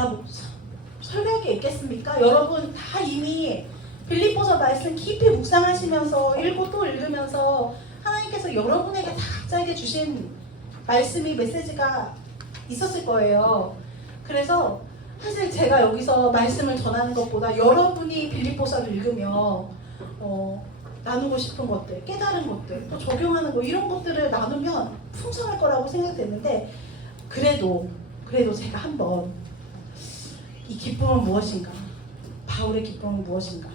제가 뭐 설교할 게 있겠습니까? 여러분 다 이미 빌립보서 말씀 깊이 묵상하시면서 읽고 또 읽으면서 하나님께서 여러분에게 다 각자에게 주신 말씀이 메시지가 있었을 거예요. 그래서 사실 제가 여기서 말씀을 전하는 것보다 여러분이 빌립보서를 읽으며 나누고 싶은 것들, 깨달은 것들, 또 적용하는 거 이런 것들을 나누면 풍성할 거라고 생각됐는데 그래도 제가 한번 이 기쁨은 무엇인가? 바울의 기쁨은 무엇인가?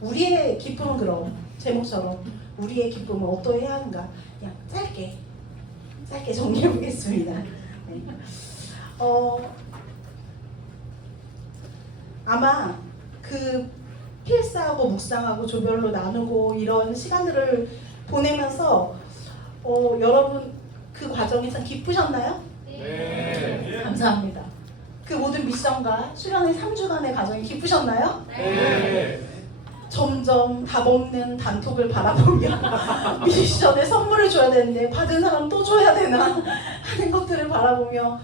우리의 기쁨은 그럼 제목처럼 우리의 기쁨은 어떠해야 하는가? 그냥 짧게 정리해 보겠습니다. 네. 아마 그 필사하고 묵상하고 조별로 나누고 이런 시간들을 보내면서 여러분 그 과정이 참 기쁘셨나요? 네. 감사합니다. 그 모든 미션과 수련의 3주간의 과정이 기쁘셨나요? 네. 점점 답 없는 단톡을 바라보며 미션에 선물을 줘야 되는데 받은 사람 또 줘야 되나 하는 것들을 바라보며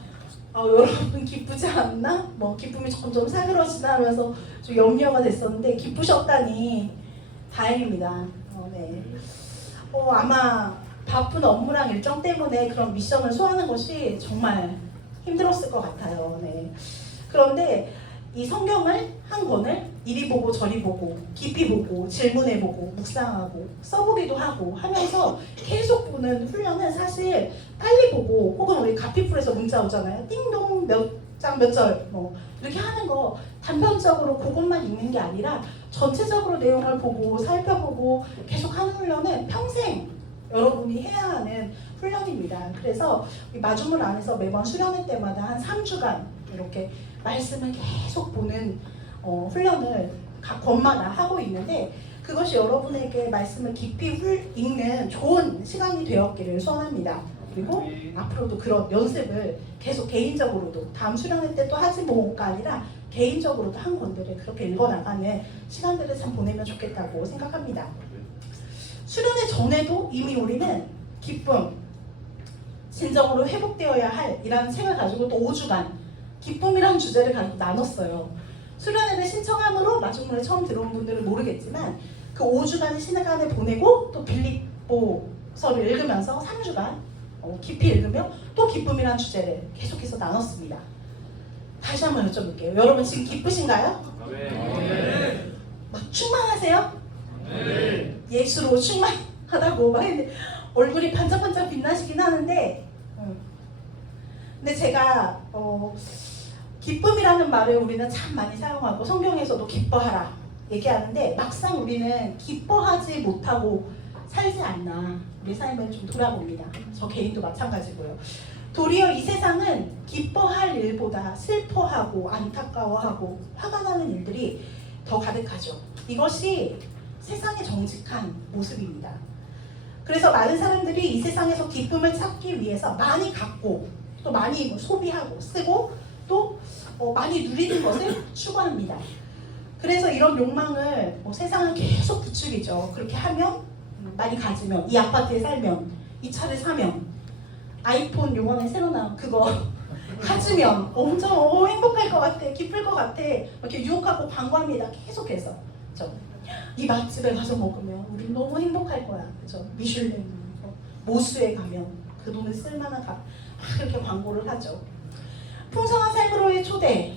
여러분 기쁘지 않나? 기쁨이 점점 사그러지나 하면서 좀 염려가 됐었는데 기쁘셨다니 다행입니다. 네. 아마 바쁜 업무랑 일정 때문에 그런 미션을 소화하는 것이 정말 힘들었을 것 같아요. 네. 그런데 이 성경을 한 권을 이리 보고 저리 보고 깊이 보고 질문해보고 묵상하고 써보기도 하고 하면서 계속 보는 훈련은 사실 빨리 보고 혹은 우리 가피풀에서 문자 오잖아요. 띵동 몇 장 몇 절 이렇게 하는 거 단편적으로 그것만 읽는 게 아니라 전체적으로 내용을 보고 살펴보고 계속 하는 훈련은 평생 여러분이 해야 하는 훈련입니다. 그래서 마중물 안에서 매번 수련회 때마다 한 3주간 이렇게 말씀을 계속 보는 훈련을 각 권마다 하고 있는데 그것이 여러분에게 말씀을 깊이 읽는 좋은 시간이 되었기를 소원합니다. 그리고 앞으로도 그런 연습을 계속 개인적으로도 다음 수련회 때 또 하지 뭐가 아니라 개인적으로도 한 권들을 그렇게 읽어나가는 시간들을 참 보내면 좋겠다고 생각합니다. 수련회 전에도 이미 우리는 기쁨, 진정으로 회복되어야 할 이라는 책을 가지고 또 5주간 기쁨이라는 주제를 가지고 나눴어요. 수련회를 신청함으로 마중물에 처음 들어온 분들은 모르겠지만 그 5주간의 시간을 보내고 또 빌립보서를 읽으면서 3주간 깊이 읽으며 또 기쁨이라는 주제를 계속해서 나눴습니다. 다시 한번 여쭤볼게요. 여러분 지금 기쁘신가요? 네. 막 충만하세요? 네. 예수로 충만하다고 막 했는데 얼굴이 반짝반짝 빛나시긴 하는데 근데 제가 기쁨이라는 말을 우리는 참 많이 사용하고 성경에서도 기뻐하라 얘기하는데 막상 우리는 기뻐하지 못하고 살지 않나 우리 삶을 좀 돌아봅니다. 저 개인도 마찬가지고요. 도리어 이 세상은 기뻐할 일보다 슬퍼하고 안타까워하고 화가 나는 일들이 더 가득하죠. 이것이 세상의 정직한 모습입니다. 그래서 많은 사람들이 이 세상에서 기쁨을 찾기 위해서 많이 갖고 또 많이 소비하고 쓰고 또 많이 누리는 것을 추구합니다. 그래서 이런 욕망을 세상은 계속 부추기죠. 그렇게 하면 많이 가지면 이 아파트에 살면 이 차를 사면 아이폰 요번에 새로 나온 그거 가지면 엄청 행복할 것 같아 기쁠 것 같아 이렇게 유혹하고 광고합니다. 계속해서 그렇죠? 이 맛집에 가서 먹으면 우리 너무 행복할 거야. 그렇죠? 미슐랭 모수에 가면 그 돈을 쓸만한 이렇게 광고를 하죠. 풍성한 삶으로의 초대에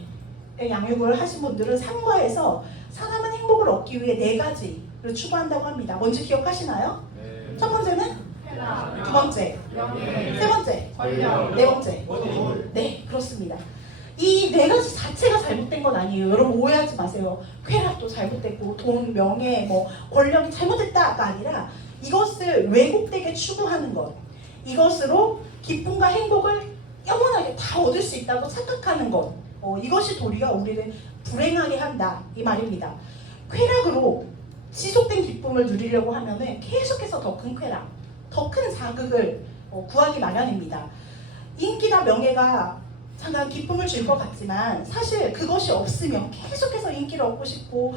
양육을 하신 분들은 삶과에서 사람은 행복을 얻기 위해 4가지를 추구한다고 합니다. 뭔지 기억하시나요? 네. 첫 번째는 쾌락. 두 번째, 명예. 세 번째, 권력. 네 번째. 네, 그렇습니다. 이 4가지 자체가 잘못된 건 아니에요. 여러분 오해하지 마세요. 쾌락도 잘못됐고 돈, 명예, 권력이 잘못됐다가 아니라 이것을 왜곡되게 추구하는 것, 이것으로 기쁨과 행복을 영원하게 다 얻을 수 있다고 착각하는 것, 이것이 도리어 우리를 불행하게 한다 이 말입니다. 쾌락으로 지속된 기쁨을 누리려고 하면은 계속해서 더 큰 쾌락, 더 큰 자극을 구하기 마련입니다. 인기나 명예가 잠깐 기쁨을 줄 것 같지만 사실 그것이 없으면 계속해서 인기를 얻고 싶고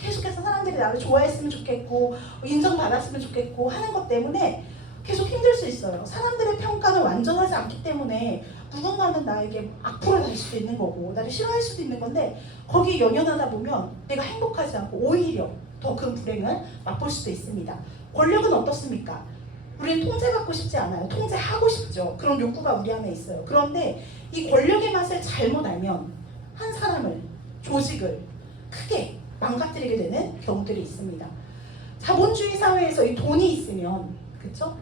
계속해서 사람들이 나를 좋아했으면 좋겠고 인정받았으면 좋겠고 하는 것 때문에 계속 힘들 수 있어요. 사람들의 평가는 완전하지 않기 때문에 누군가는 나에게 악플을 달 수도 있는 거고 나를 싫어할 수도 있는 건데 거기에 연연하다 보면 내가 행복하지 않고 오히려 더 큰 불행을 맛볼 수도 있습니다. 권력은 어떻습니까? 우리는 통제받고 싶지 않아요. 통제하고 싶죠. 그런 욕구가 우리 안에 있어요. 그런데 이 권력의 맛을 잘못 알면 한 사람을, 조직을 크게 망가뜨리게 되는 경우들이 있습니다. 자본주의 사회에서 이 돈이 있으면, 그쵸?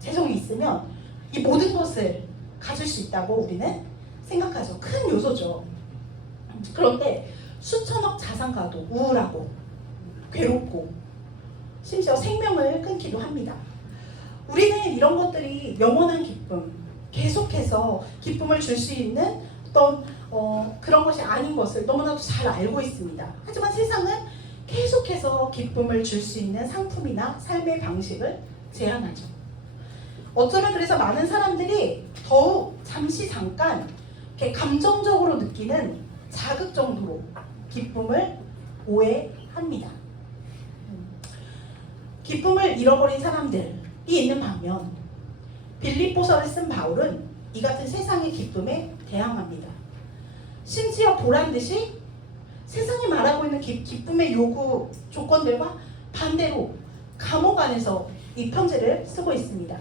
재정이 있으면 이 모든 것을 가질 수 있다고 우리는 생각하죠. 큰 요소죠. 그런데 수천억 자산가도 우울하고 괴롭고 심지어 생명을 끊기도 합니다. 우리는 이런 것들이 영원한 기쁨, 계속해서 기쁨을 줄 수 있는 어떤 그런 것이 아닌 것을 너무나도 잘 알고 있습니다. 하지만 세상은 계속해서 기쁨을 줄 수 있는 상품이나 삶의 방식을 제한하죠. 어쩌면 그래서 많은 사람들이 더욱 잠깐 이렇게 감정적으로 느끼는 자극 정도로 기쁨을 오해합니다. 기쁨을 잃어버린 사람들이 있는 반면 빌립보서를 쓴 바울은 이 같은 세상의 기쁨에 대항합니다. 심지어 보란듯이 세상이 말하고 있는 기쁨의 요구 조건들과 반대로 감옥 안에서 이 편지를 쓰고 있습니다.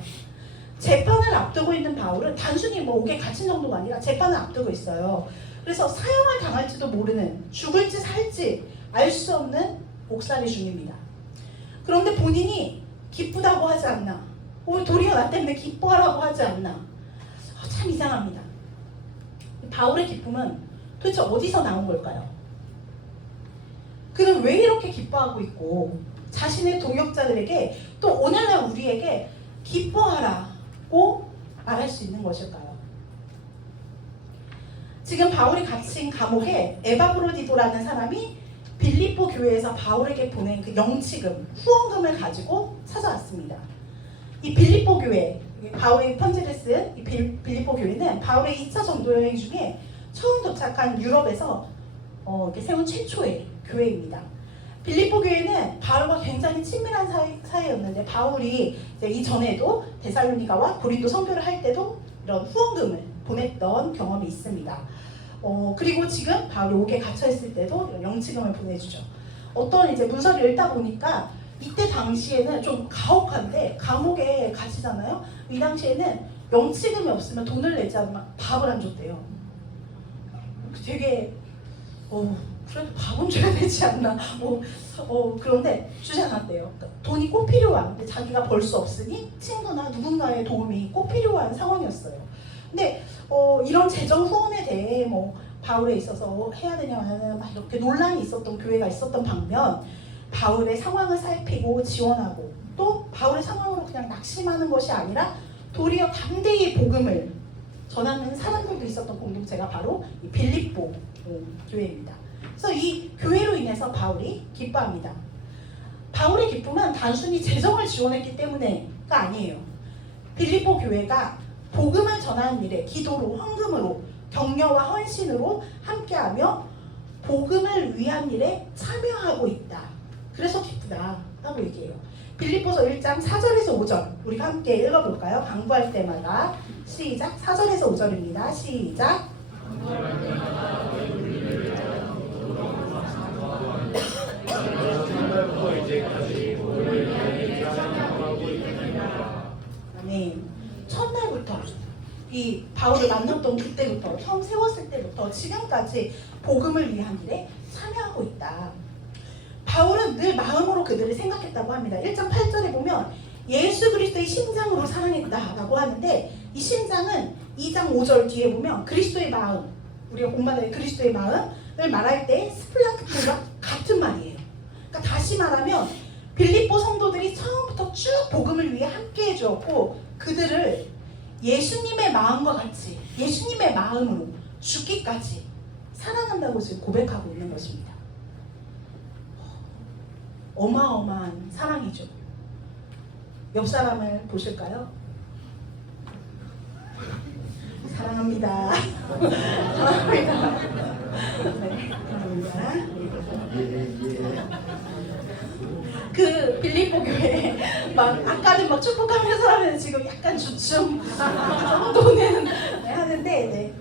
재판을 앞두고 있는 바울은 단순히 뭐 옥에 갇힌 정도가 아니라 재판을 앞두고 있어요. 그래서 사형을 당할지도 모르는, 죽을지 살지 알 수 없는 옥살이 중입니다. 그런데 본인이 기쁘다고 하지 않나, 도리어 나 때문에 기뻐하라고 하지 않나, 참 이상합니다. 바울의 기쁨은 도대체 어디서 나온 걸까요? 그는 왜 이렇게 기뻐하고 있고 자신의 동역자들에게 또 오늘날 우리에게 기뻐하라고 말할 수 있는 것일까요? 지금 바울이 갇힌 감옥에 에바브로디도라는 사람이 빌립보 교회에서 바울에게 보낸 그 영치금, 후원금을 가지고 찾아왔습니다. 이 빌립보 교회, 바울이 편지를 쓴 이 빌립보 교회는 바울의 2차 전도 여행 중에 처음 도착한 유럽에서 이렇게 세운 최초의 교회입니다. 빌립보 교회는 바울과 굉장히 친밀한 사이였는데 바울이 이제 이전에도 데살로니가와 고린도 선교를 할 때도 이런 후원금을 보냈던 경험이 있습니다. 그리고 지금 바울이 옥에 갇혀 있을 때도 이런 영치금을 보내주죠. 어떤 이제 문서를 읽다 보니까 이때 당시에는 좀 가혹한데 감옥에 갇히잖아요. 이 당시에는 영치금이 없으면 돈을 내지 않으면 밥을 안 줬대요. 되게 그래도 밥은 줘야 되지 않나. 그런데 주지 않았대요. 그러니까 돈이 꼭 필요한, 자기가 벌 수 없으니 친구나 누군가의 도움이 꼭 필요한 상황이었어요. 근데 이런 재정 후원에 대해 바울에 있어서 해야 되냐 하는 막 이렇게 논란이 있었던 교회가 있었던 반면 바울의 상황을 살피고 지원하고 또 바울의 상황으로 그냥 낙심하는 것이 아니라 도리어 담대히 복음을 전하는 사람들도 있었던 공동체가 바로 이 빌립보 교회입니다. 그래서 이 교회로 인해서 바울이 기뻐합니다. 바울의 기쁨은 단순히 재정을 지원했기 때문에가 아니에요. 빌립보 교회가 복음을 전하는 일에 기도로, 헌금으로, 격려와 헌신으로 함께하며 복음을 위한 일에 참여하고 있다. 그래서 기쁘다라고 얘기해요. 빌립보서 1장 4절에서 5절 우리가 함께 읽어볼까요? 강구할 때마다 시작. 4절에서 5절입니다. 시작. 아멘. 첫날부터 이 바울을 만났던 그때부터 처음 세웠을 때부터 지금까지 복음을 위한 일에 참여하고 있다. 바울은 늘 마음으로 그들을 생각했다고 합니다. 1장 8절에 보면 예수 그리스도의 심장으로 사랑했다라고 하는데 이 심장은 2장 5절 뒤에 보면 그리스도의 마음, 우리가 공부하는 그리스도의 마음을 말할 때 스플라크톤과 같은 말이에요. 그러니까 다시 말하면 빌립보 성도들이 처음부터 쭉 복음을 위해 함께 해주었고 그들을 예수님의 마음과 같이 예수님의 마음으로 죽기까지 사랑한다고 지금 고백하고 있는 것입니다. 어마어마한 사랑이죠. 옆 사람을 보실까요? 사랑합니다. 사랑합니다. 네, 사랑합니다. 그 빌립보 교회 막 아까는 막 축복하면서 하면 지금 약간 주춤 정도는 하는데 네.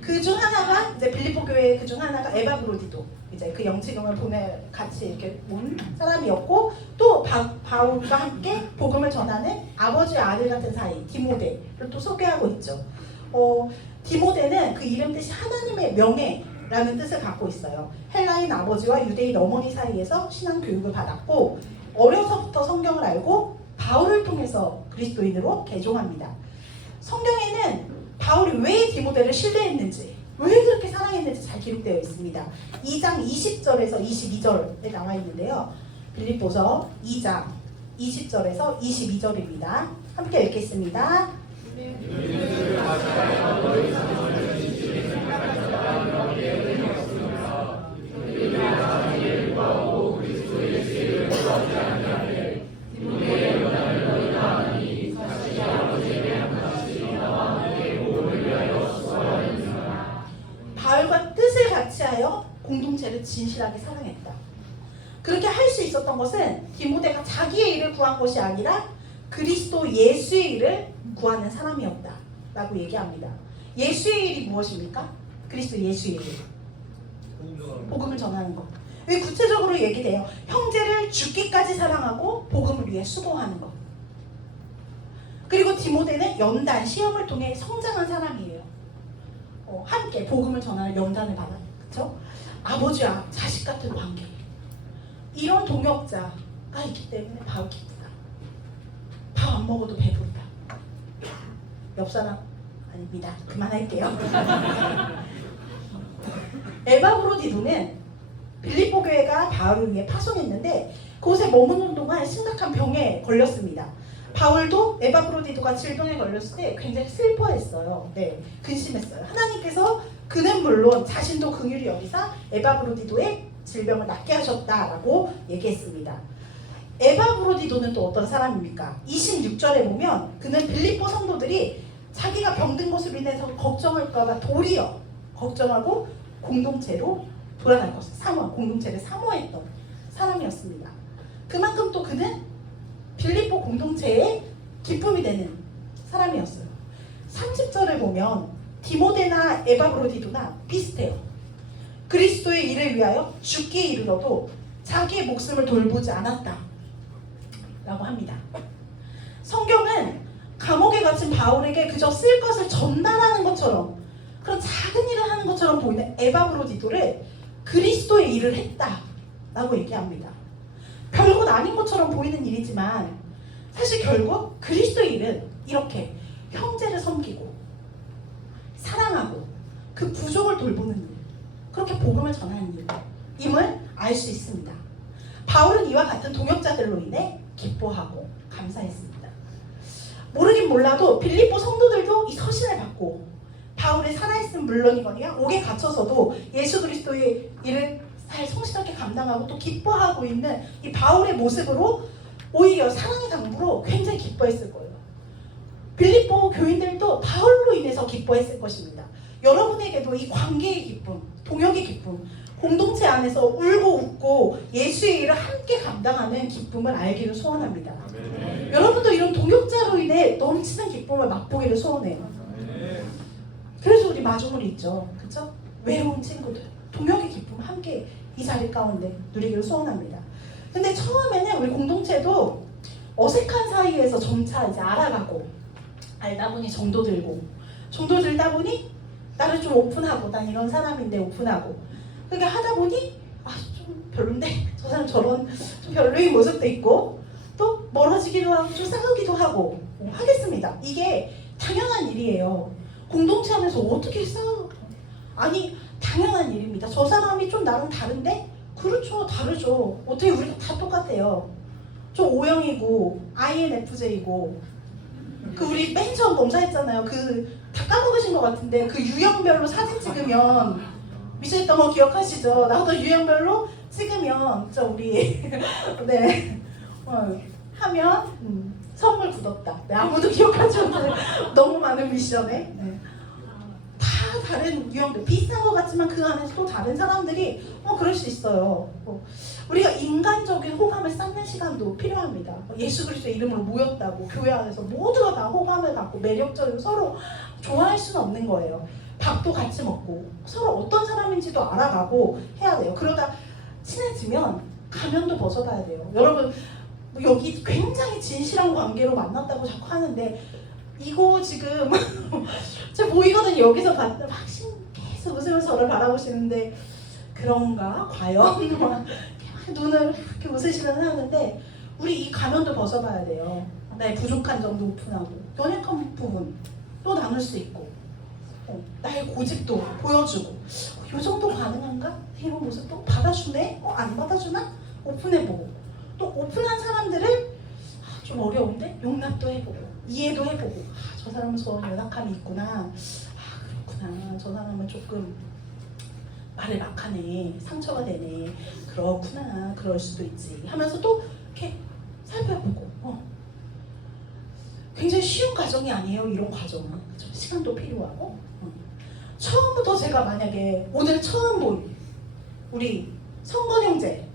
그중 하나가 이제 빌립보 교회 그중 하나가 에바브로디도 이제 그 영치경을 보내 같이 이렇게 온 사람이었고 또 바울과 함께 복음을 전하는 아버지와 아들 같은 사이 디모데를 또 소개하고 있죠. 디모데는 그 이름 뜻이 하나님의 명예라는 뜻을 갖고 있어요. 헬라인 아버지와 유대인 어머니 사이에서 신앙 교육을 받았고 어려서부터 성경을 알고 바울을 통해서 그리스도인으로 개종합니다. 성경에는 바울이 왜 디모데를 신뢰했는지 왜 그렇게 사랑했는지 잘 기록되어 있습니다. 2장 20절에서 22절에 나와 있는데요. 빌립보서 2장 20절에서 22절입니다. 함께 읽겠습니다. 바울과 뜻을 같이 하여 공동체를 진실하게 사랑했다. 그렇게 할 수 있었던 것은 디모데가 자기의 일을 구한 것이 아니라 그리스도 예수의 일을 구하는 사람이었다 라고 얘기합니다. 예수의 일이 무엇입니까? 그리스도 예수의 일, 복음을 전하는 것. 왜 구체적으로 얘기돼요? 형제를 죽기까지 사랑하고 복음을 위해 수고하는 것. 그리고 디모데는 연단, 시험을 통해 성장한 사람이에요. 함께 복음을 전하는 연단을 받아요. 그렇죠? 아버지와 자식 같은 관계. 이런 동역자가 있기 때문에 바울 기쁘다. 밥 안 먹어도 배부르다. 옆 사람 아닙니다. 그만할게요. 에바브로디도는 빌립보 교회가 바울을 위해 파송했는데 그곳에 머무는 동안 심각한 병에 걸렸습니다. 바울도 에바브로디도가 질병에 걸렸을 때 굉장히 슬퍼했어요. 네, 근심했어요. 하나님께서 그는 물론 자신도 긍휼히 여기사 에바브로디도의 질병을 낫게 하셨다라고 얘기했습니다. 에바브로디도는 또 어떤 사람입니까? 26절에 보면 그는 빌립보 성도들이 자기가 병든 것으로 인해서 걱정할까봐 도리어 걱정하고 공동체로 돌아갈 것을 공동체를 사모했던 사람이었습니다. 그만큼 또 그는 빌립보 공동체의 기쁨이 되는 사람이었어요. 30절을 보면 디모데나 에바브로디도나 비슷해요. 그리스도의 일을 위하여 죽기에 이르러도 자기의 목숨을 돌보지 않았다 라고 합니다. 성경은 감옥에 갇힌 바울에게 그저 쓸 것을 전달하는 것처럼 그런 작은 일을 하는 것처럼 보이는 에바브로디도를 그리스도의 일을 했다 라고 얘기합니다. 별것 아닌 것처럼 보이는 일이지만 사실 결국 그리스도의 일은 이렇게 형제를 섬기고 사랑하고 그 부족을 돌보는 일, 그렇게 복음을 전하는 일임을 알 수 있습니다. 바울은 이와 같은 동역자들로 인해 기뻐하고 감사했습니다. 모르긴 몰라도 빌립보 성도들도 이 서신을 받고 바울의 살아있음 물론이거니와 옥에 갇혀서도 예수 그리스도의 일을 잘 성실하게 감당하고 또 기뻐하고 있는 이 바울의 모습으로 오히려 사랑의 당부로 굉장히 기뻐했을 거예요. 빌립보 교인들도 바울로 인해서 기뻐했을 것입니다. 여러분에게도 이 관계의 기쁨, 동역의 기쁨, 공동체 안에서 울고 웃고 예수의 일을 함께 감당하는 기쁨을 알기를 소원합니다. 네. 여러분도 이런 동역자로 인해 넘치는 기쁨을 맛보기를 소원해요. 그래서 우리 마중물이 있죠. 그렇죠? 외로운 친구들, 동역의 기쁨 함께 이 자리 가운데 누리기를 소원합니다. 근데 처음에는 우리 공동체도 어색한 사이에서 점차 이제 알아가고 알다 보니 정도 들다 보니 나를 좀 오픈하고 난 이런 사람인데 오픈하고 그렇게 하다 보니 좀 별론데 저 사람 저런 좀 별로인 모습도 있고 또 멀어지기도 하고 좀 싸우기도 하고 하겠습니다. 이게 당연한 일이에요. 공동체 안에서 어떻게 싸우? 아니 당연한 일입니다. 저 사람이 좀 나랑 다른데? 그렇죠, 다르죠. 어떻게 우리가 다 똑같아요. 좀 O형이고 INFJ이고 그 우리 맨 처음 검사했잖아요. 그 다 까먹으신 것 같은데 그 유형별로 사진 찍으면 미션했던 거 기억하시죠? 나도 유형별로 찍으면 저 우리 네 하면 선물 굳었다. 네, 아무도 기억하지 못해. 너무 많은 미션에 네. 다 다른 유형들, 비슷한 것 같지만 그 안에서 또 다른 사람들이 그럴 수 있어요. 우리가 인간적인 호감을 쌓는 시간도 필요합니다. 예수 그리스도의 이름으로 모였다고 교회 안에서 모두가 다 호감을 갖고 매력적이고 서로 좋아할 수는 없는 거예요. 밥도 같이 먹고 서로 어떤 사람인지도 알아가고 해야 돼요. 그러다 친해지면 가면도 벗어봐야 돼요. 여러분 여기 굉장히 진실한 관계로 만났다고 자꾸 하는데 이거 지금 제 보이거든요. 여기서 봤는데 막 계속 웃으면서 저를 바라보시는데 그런가? 과연? 막 눈을 이렇게 웃으시면서 하는데 우리 이 가면도 벗어봐야 돼요. 나의 부족한 점도 오픈하고 연약한 부분 또 나눌 수 있고 나의 고집도 보여주고 이 정도 가능한가? 이런 모습도 받아주네? 안 받아주나? 오픈해보고 또 오픈한 사람들을 좀 어려운데 용납도 해보고 이해도 해보고 저 사람은 저런 연약함이 있구나. 그렇구나. 저 사람은 조금 말을 막 하네. 상처가 되네. 그렇구나. 그럴 수도 있지. 하면서 또 이렇게 살펴보고 굉장히 쉬운 과정이 아니에요. 이런 과정은. 그렇죠? 시간도 필요하고 처음부터 제가 만약에 오늘 처음 본 우리 성건 형제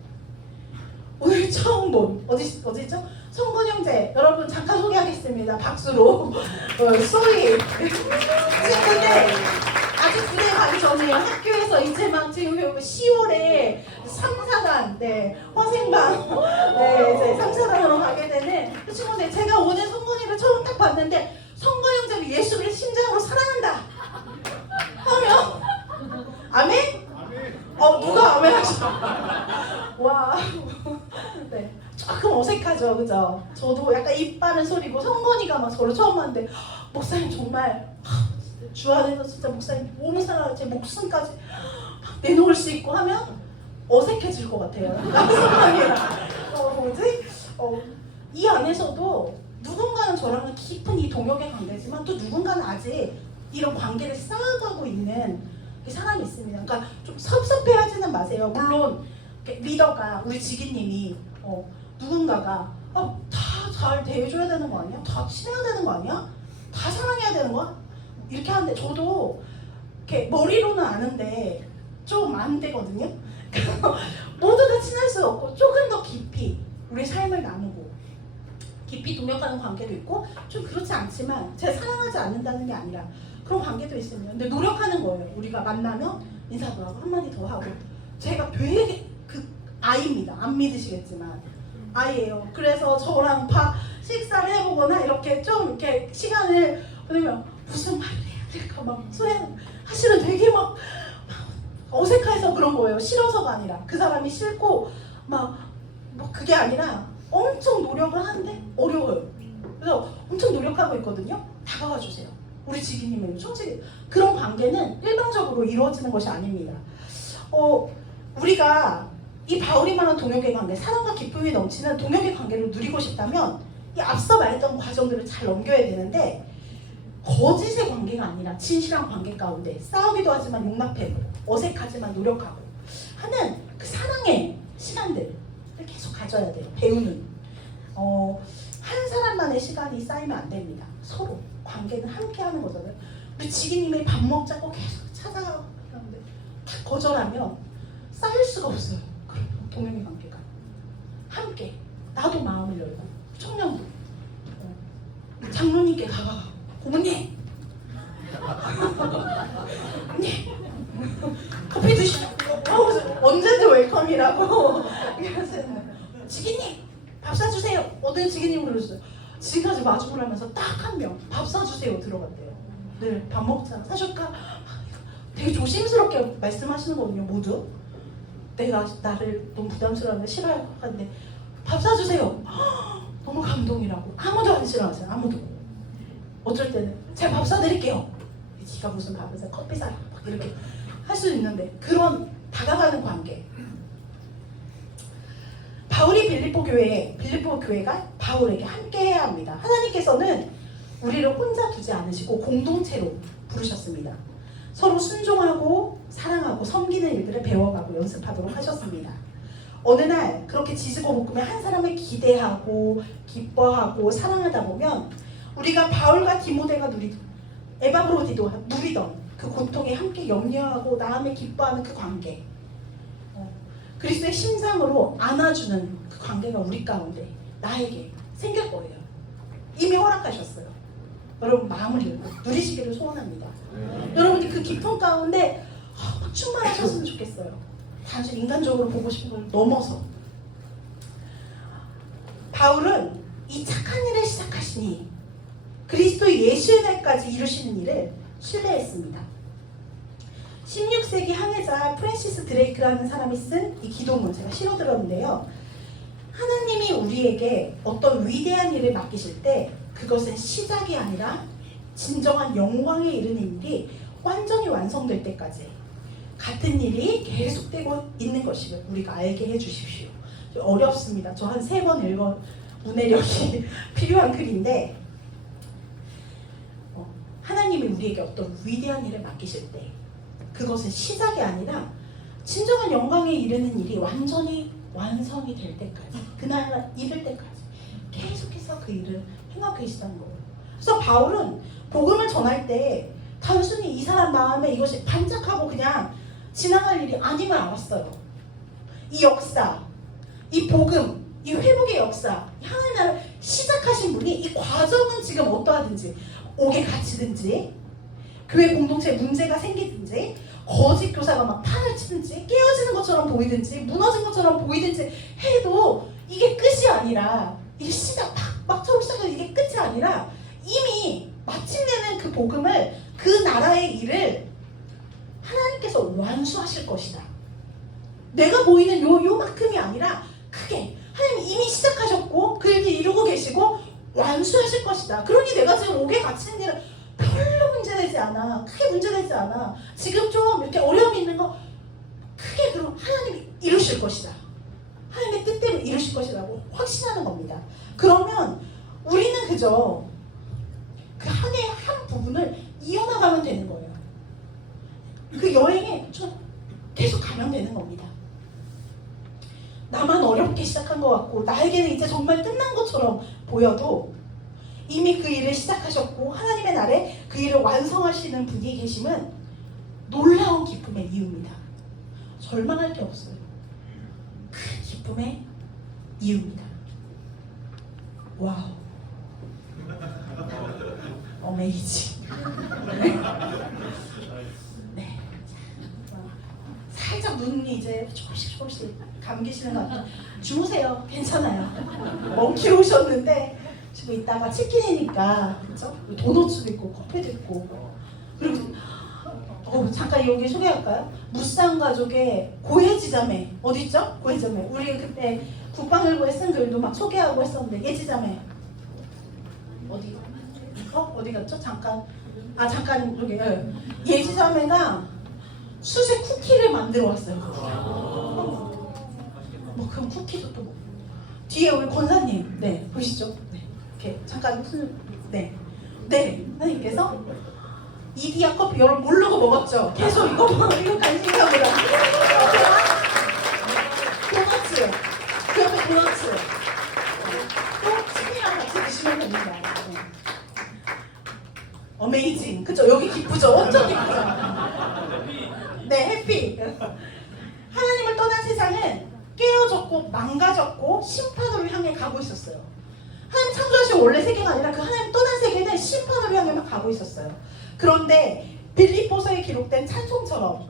오늘 처음 본 어디죠? 성건 형제 여러분 잠깐 소개하겠습니다. 박수로 쏘리 근데 아직 군대 가기 전이에요. 학교에서 이제 막 지금 10월에 3, 4단 허생방 이제 3, 4단으로 가게 되는 그 친구인데 제가 오늘 성건이를 처음 딱 봤는데 성건 형제를 예수를 심장으로 사랑한다 하면 아멘? 누가 아멘 하셔? 와 네. 조금 어색하죠, 그죠? 저도 약간 입 바른 소리고 성건이가 막 저를 처음 봤는데 목사님 정말 주 안에서 진짜 목사님 몸이랑 제 목숨까지 내놓을 수 있고 하면 어색해질 것 같아요. 이 안에서도 누군가는 저랑은 깊은 이 동역의 관계지만 또 누군가는 아직 이런 관계를 쌓아가고 있는 사람이 있습니다. 그러니까 좀 섭섭해하지는 마세요. 물론 리더가 우리 지기님이 누군가가 다 잘 대해줘야 되는 거 아니야? 다 친해야 되는 거 아니야? 다 사랑해야 되는 거야? 이렇게 하는데 저도 이렇게 머리로는 아는데 좀 안 되거든요. 모두 다 친할 수 없고 조금 더 깊이 우리 삶을 나누고 깊이 동역하는 관계도 있고 좀 그렇지 않지만 제가 사랑하지 않는다는 게 아니라 그런 관계도 있습니다. 근데 노력하는 거예요. 우리가 만나면 인사도 하고 한마디 더 하고 제가 되게 아이입니다. 안 믿으시겠지만 아이예요. 그래서 저랑 식사를 해보거나 이렇게 좀 이렇게 시간을 보내면 무슨 말을 해야 될까 막 사실은 되게 막 어색해서 그런 거예요. 싫어서가 아니라 그 사람이 싫고 뭐 그게 아니라 엄청 노력을 하는데 어려워요. 그래서 엄청 노력하고 있거든요. 다가가 주세요. 우리 지기님은 솔직히 그런 관계는 일방적으로 이루어지는 것이 아닙니다. 우리가 이 바울이 말한 동역의 관계, 사랑과 기쁨이 넘치는 동역의 관계를 누리고 싶다면 이 앞서 말했던 과정들을 잘 넘겨야 되는데 거짓의 관계가 아니라 진실한 관계 가운데 싸우기도 하지만 용납해도 어색하지만 노력하고 하는 그 사랑의 시간들을 계속 가져야 돼요. 배우는 한 사람만의 시간이 쌓이면 안 됩니다. 서로 관계는 함께 하는 거잖아요. 우리 지기님이 밥 먹자고 계속 찾아가고 그러는데 다 거절하면 쌓일 수가 없어요. 그런 동행의 관계가 함께 나도 마음을 열고 청년도 장로님께 다가가고 고모님 커피 드시죠. 언제든 웰컴이라고. 지기님 밥 사주세요. 어떤 지기님 그러셨어요. 지금까지 마주보면서 딱 한 명 밥 사주세요 들어갔대요. 네, 밥 먹자 사줄까? 되게 조심스럽게 말씀하시는 거거든요. 모두 내가 나를 너무 부담스러워하는데 싫어할 것 같은데 밥 사주세요. 너무 감동이라고. 아무도 안 싫어하세요. 아무도. 어쩔 때는 제가 밥 사드릴게요. 지가 무슨 밥을 사 커피 사요. 막 이렇게 할 수 있는데 그런 다가가는 관계. 바울이 빌립보 교회가 바울에게 함께 해야 합니다. 하나님께서는 우리를 혼자 두지 않으시고 공동체로 부르셨습니다. 서로 순종하고 사랑하고 섬기는 일들을 배워가고 연습하도록 하셨습니다. 어느 날 그렇게 지지고 볶으며 한 사람을 기대하고 기뻐하고 사랑하다 보면 우리가 바울과 디모데가 에바브로디도 누리던 그 고통에 함께 염려하고 마음에 기뻐하는 그 관계, 그리스도의 심장으로 안아주는 그 관계가 우리 가운데 나에게 생길 거예요. 이미 허락하셨어요. 여러분 마음을 열고 누리시기를 소원합니다. 여러분이 그 기쁨 가운데 막 충만하셨으면 좋겠어요. 단순히 인간적으로 보고 싶은 걸 넘어서. 바울은 이 착한 일을 시작하시니 그리스도 예수의 날까지 이루시는 일을 신뢰했습니다. 16세기 항해자 프랜시스 드레이크라는 사람이 쓴 이 기도문 제가 실어들었는데요. 하나님이 우리에게 어떤 위대한 일을 맡기실 때 그것은 시작이 아니라 진정한 영광에 이르는 일이 완전히 완성될 때까지 같은 일이 계속되고 있는 것임을 우리가 알게 해주십시오. 어렵습니다. 저 한 3번 읽어 문해력이 필요한 글인데, 하나님이 우리에게 어떤 위대한 일을 맡기실 때 그것은 시작이 아니라 진정한 영광에 이르는 일이 완전히 완성이 될 때까지, 그날 이를 때까지 계속해서 그 일을 행하고 계시다는 거예요. 그래서 바울은 복음을 전할 때 단순히 이 사람 마음에 이것이 반짝하고 그냥 지나갈 일이 아님을 알았어요. 이 역사, 이 복음, 이 회복의 역사, 하나님 나라를 시작하신 분이 이 과정은 지금 어떠하든지, 옥에 갇히든지, 교회 공동체에 문제가 생기든지, 거짓 교사가 막 판을 치든지, 깨어지는 것처럼 보이든지, 무너진 것처럼 보이든지 해도 이게 끝이 아니라, 이게 시작, 막 처음 시작해서 이게 끝이 아니라 이미 마침내는 그 복음을, 그 나라의 일을 하나님께서 완수하실 것이다. 내가 보이는 요만큼이 아니라 크게 하나님 이미 시작하셨고 그 일을 이루고 계시고 완수하실 것이다. 그러니 내가 지금 옥에 갇히는 일은 별로 문제되지 않아. 크게 문제되지 않아. 지금 좀 이렇게 어려움이 있는 거 크게 그럼 하나님이 이루실 것이다. 하나님의 뜻대로 이루실 것이라고 확신하는 겁니다. 그러면 우리는 그저 그 한 해의 한 부분을 이어나가면 되는 거예요. 그 여행에 좀 계속 가면 되는 겁니다. 나만 어렵게 시작한 것 같고 나에게는 이제 정말 끝난 것처럼 보여도 이미 그 일을 시작하셨고 하나님의 날에 그 일을 완성하시는 분이 계심은 놀라운 기쁨의 이유입니다. 절망할 게 없어요. 큰 기쁨의 이유입니다. 와우. 어메이징. 네. 살짝 눈이 이제 조금씩 감기시는 것 같아요. 주무세요. 괜찮아요. 멍키로 오셨는데 지금 이따가 치킨이니까, 그렇죠? 도넛도 있고 커피도 있고, 그리고 잠깐 여기 소개할까요? 무쌍 가족의 고혜지자매 어디 있죠? 고혜지자매. 우리 그때 국방일보에 쓴 글도 막 소개하고 했었는데 예지자매 어디? 어디 갔죠? 잠깐 여기. 예지자매가 수제 쿠키를 만들어 왔어요. 뭐 그럼 쿠키도 또 뭐. 뒤에 우리 권사님, 네 보시죠. 네 이렇게 잠깐 네 하나님께서 이디야 커피 여러분 모르고 먹었죠? 계속 이거 간식하고라. 도넛츠, 그 옆에 도넛츠. 또 치킨이랑 같이 드시면 됩니다. 네. 어메이징, 그죠? 여기 기쁘죠? 완전 기쁘죠? 네, 해피. 하나님을 떠난 세상은 깨어졌고 망가졌고 심판으로 향해 가고 있었어요. 하나님 창조하신 원래 세계가 아니라 그 하나님 떠난 세계는 심판으로 향해 가고 있었어요. 그런데 빌립보서에 기록된 찬송처럼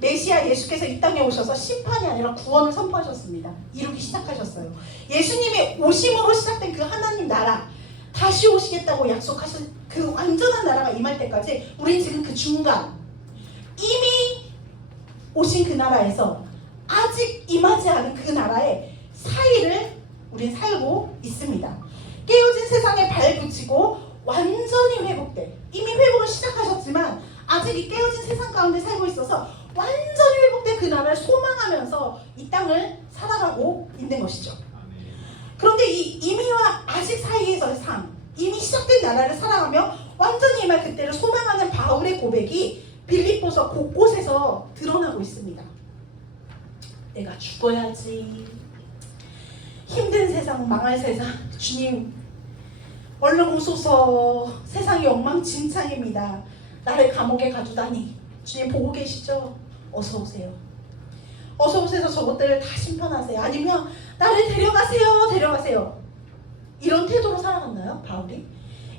메시아 예수께서 이 땅에 오셔서 심판이 아니라 구원을 선포하셨습니다. 이루기 시작하셨어요. 예수님이 오심으로 시작된 그 하나님 나라, 다시 오시겠다고 약속하신 그 완전한 나라가 임할 때까지 우린 지금 그 중간, 이미 오신 그 나라에서 아직 임하지 않은 그 나라의 사이를 우린 살고 있습니다. 깨어진 세상에 발 붙이고 완전히 회복돼, 이미 회복을 시작하셨지만 아직 이 깨어진 세상 가운데 살고 있어서 완전히 회복된 그 나라를 소망하면서 이 땅을 살아가고 있는 것이죠. 그런데 이 이미와 아직 사이에서의 삶, 이미 시작된 나라를 살아가며 완전히 임할 그때를 소망하는 바울의 고백이 빌립보서 곳곳에서 드러나고 있습니다. 내가 죽어야지, 힘든 세상, 망할 세상, 주님 얼른 오소서, 세상이 엉망진창입니다. 나를 감옥에 가두다니. 주님 보고 계시죠? 어서 오세요. 어서 오셔서 저것들을 다 심판하세요. 아니면 나를 데려가세요. 데려가세요. 이런 태도로 살아갔나요? 바울이?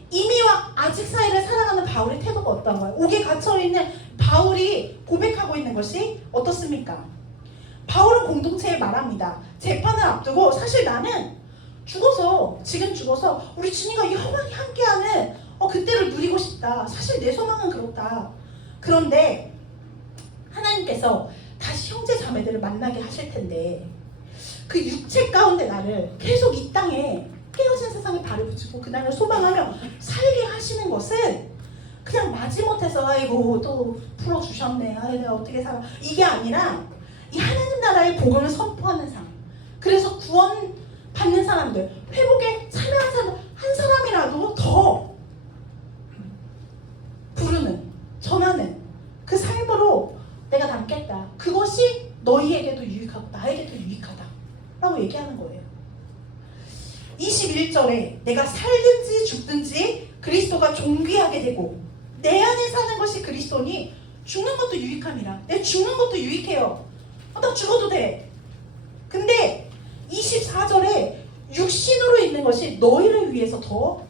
이미와 아직 사이를 살아가는 바울의 태도가 어떤가요? 옥에 갇혀있는 바울이 고백하고 있는 것이 어떻습니까? 바울은 공동체에 말합니다. 재판을 앞두고 사실 나는 지금 죽어서 우리 주님과 영원히 함께하는 그때를 누리고 싶다. 사실 내 소망은 그렇다. 그런데 하나님께서 다시 형제 자매들을 만나게 하실 텐데 그 육체 가운데 나를 계속 이 땅에 깨어진 세상에 발을 붙이고 그날을 소망하며 살게 하시는 것은 그냥 마지못해서 아이고 또 풀어주셨네. 아이 내가 어떻게 살아. 이게 아니라 이 하나님 나라의 복음을 선포하는 삶. 그래서 구원 받는 사람들, 회복에 참여한 사람 한 사람이라도 더 부르는, 전하는 그 삶으로 내가 담겠다. 그것이 너희에게도 유익하고 나에게도 유익하다 라고 얘기하는 거예요. 21절에 내가 살든지 죽든지 그리스도가 존귀하게 되고 내 안에 사는 것이 그리스도니 죽는 것도 유익함이라. 내 죽는 것도 유익해요. 나 죽어도 돼. 근데 24절에 육신으로 있는 것이 너희를 위해서 더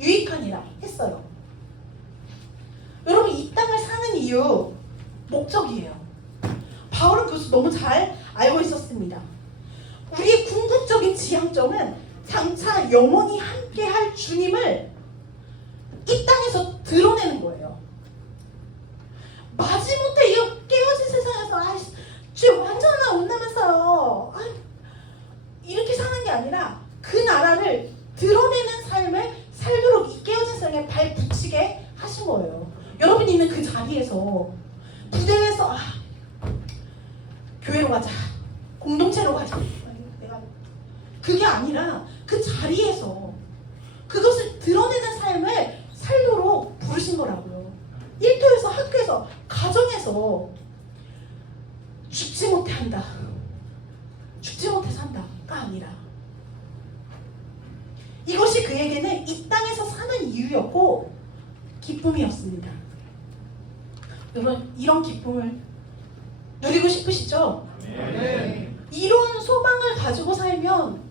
유익하니라 했어요. 여러분 이 땅을 사는 이유 목적이에요. 바울은 그것을 너무 잘 알고 있었습니다. 우리의 궁극적인 지향점은 장차 영원히 함께할 주님을 이 땅에서 드러내는 거예요. 마지못해 이 깨어진 세상에서 주님 완전 하나 온다면서요. 이렇게 사는 게 아니라 그 나라를 드러내는 삶을 살도록 이 깨어진 세상에 발 붙이게 하신 거예요. 여러분이 있는 그 자리에서 부대에서 교회로 가자, 공동체로 가자. 그게 아니라 그 자리에서 그것을 드러내는 삶을 살도록 부르신 거라고요. 일터에서, 학교에서, 가정에서 죽지 못해 한다. 죽지 못해 산다가 아니라 이것이 그에게는 이 땅에서 사는 이유였고 기쁨이었습니다. 여러분 이런 기쁨을 누리고 싶으시죠? 네. 이런 소망을 가지고 살면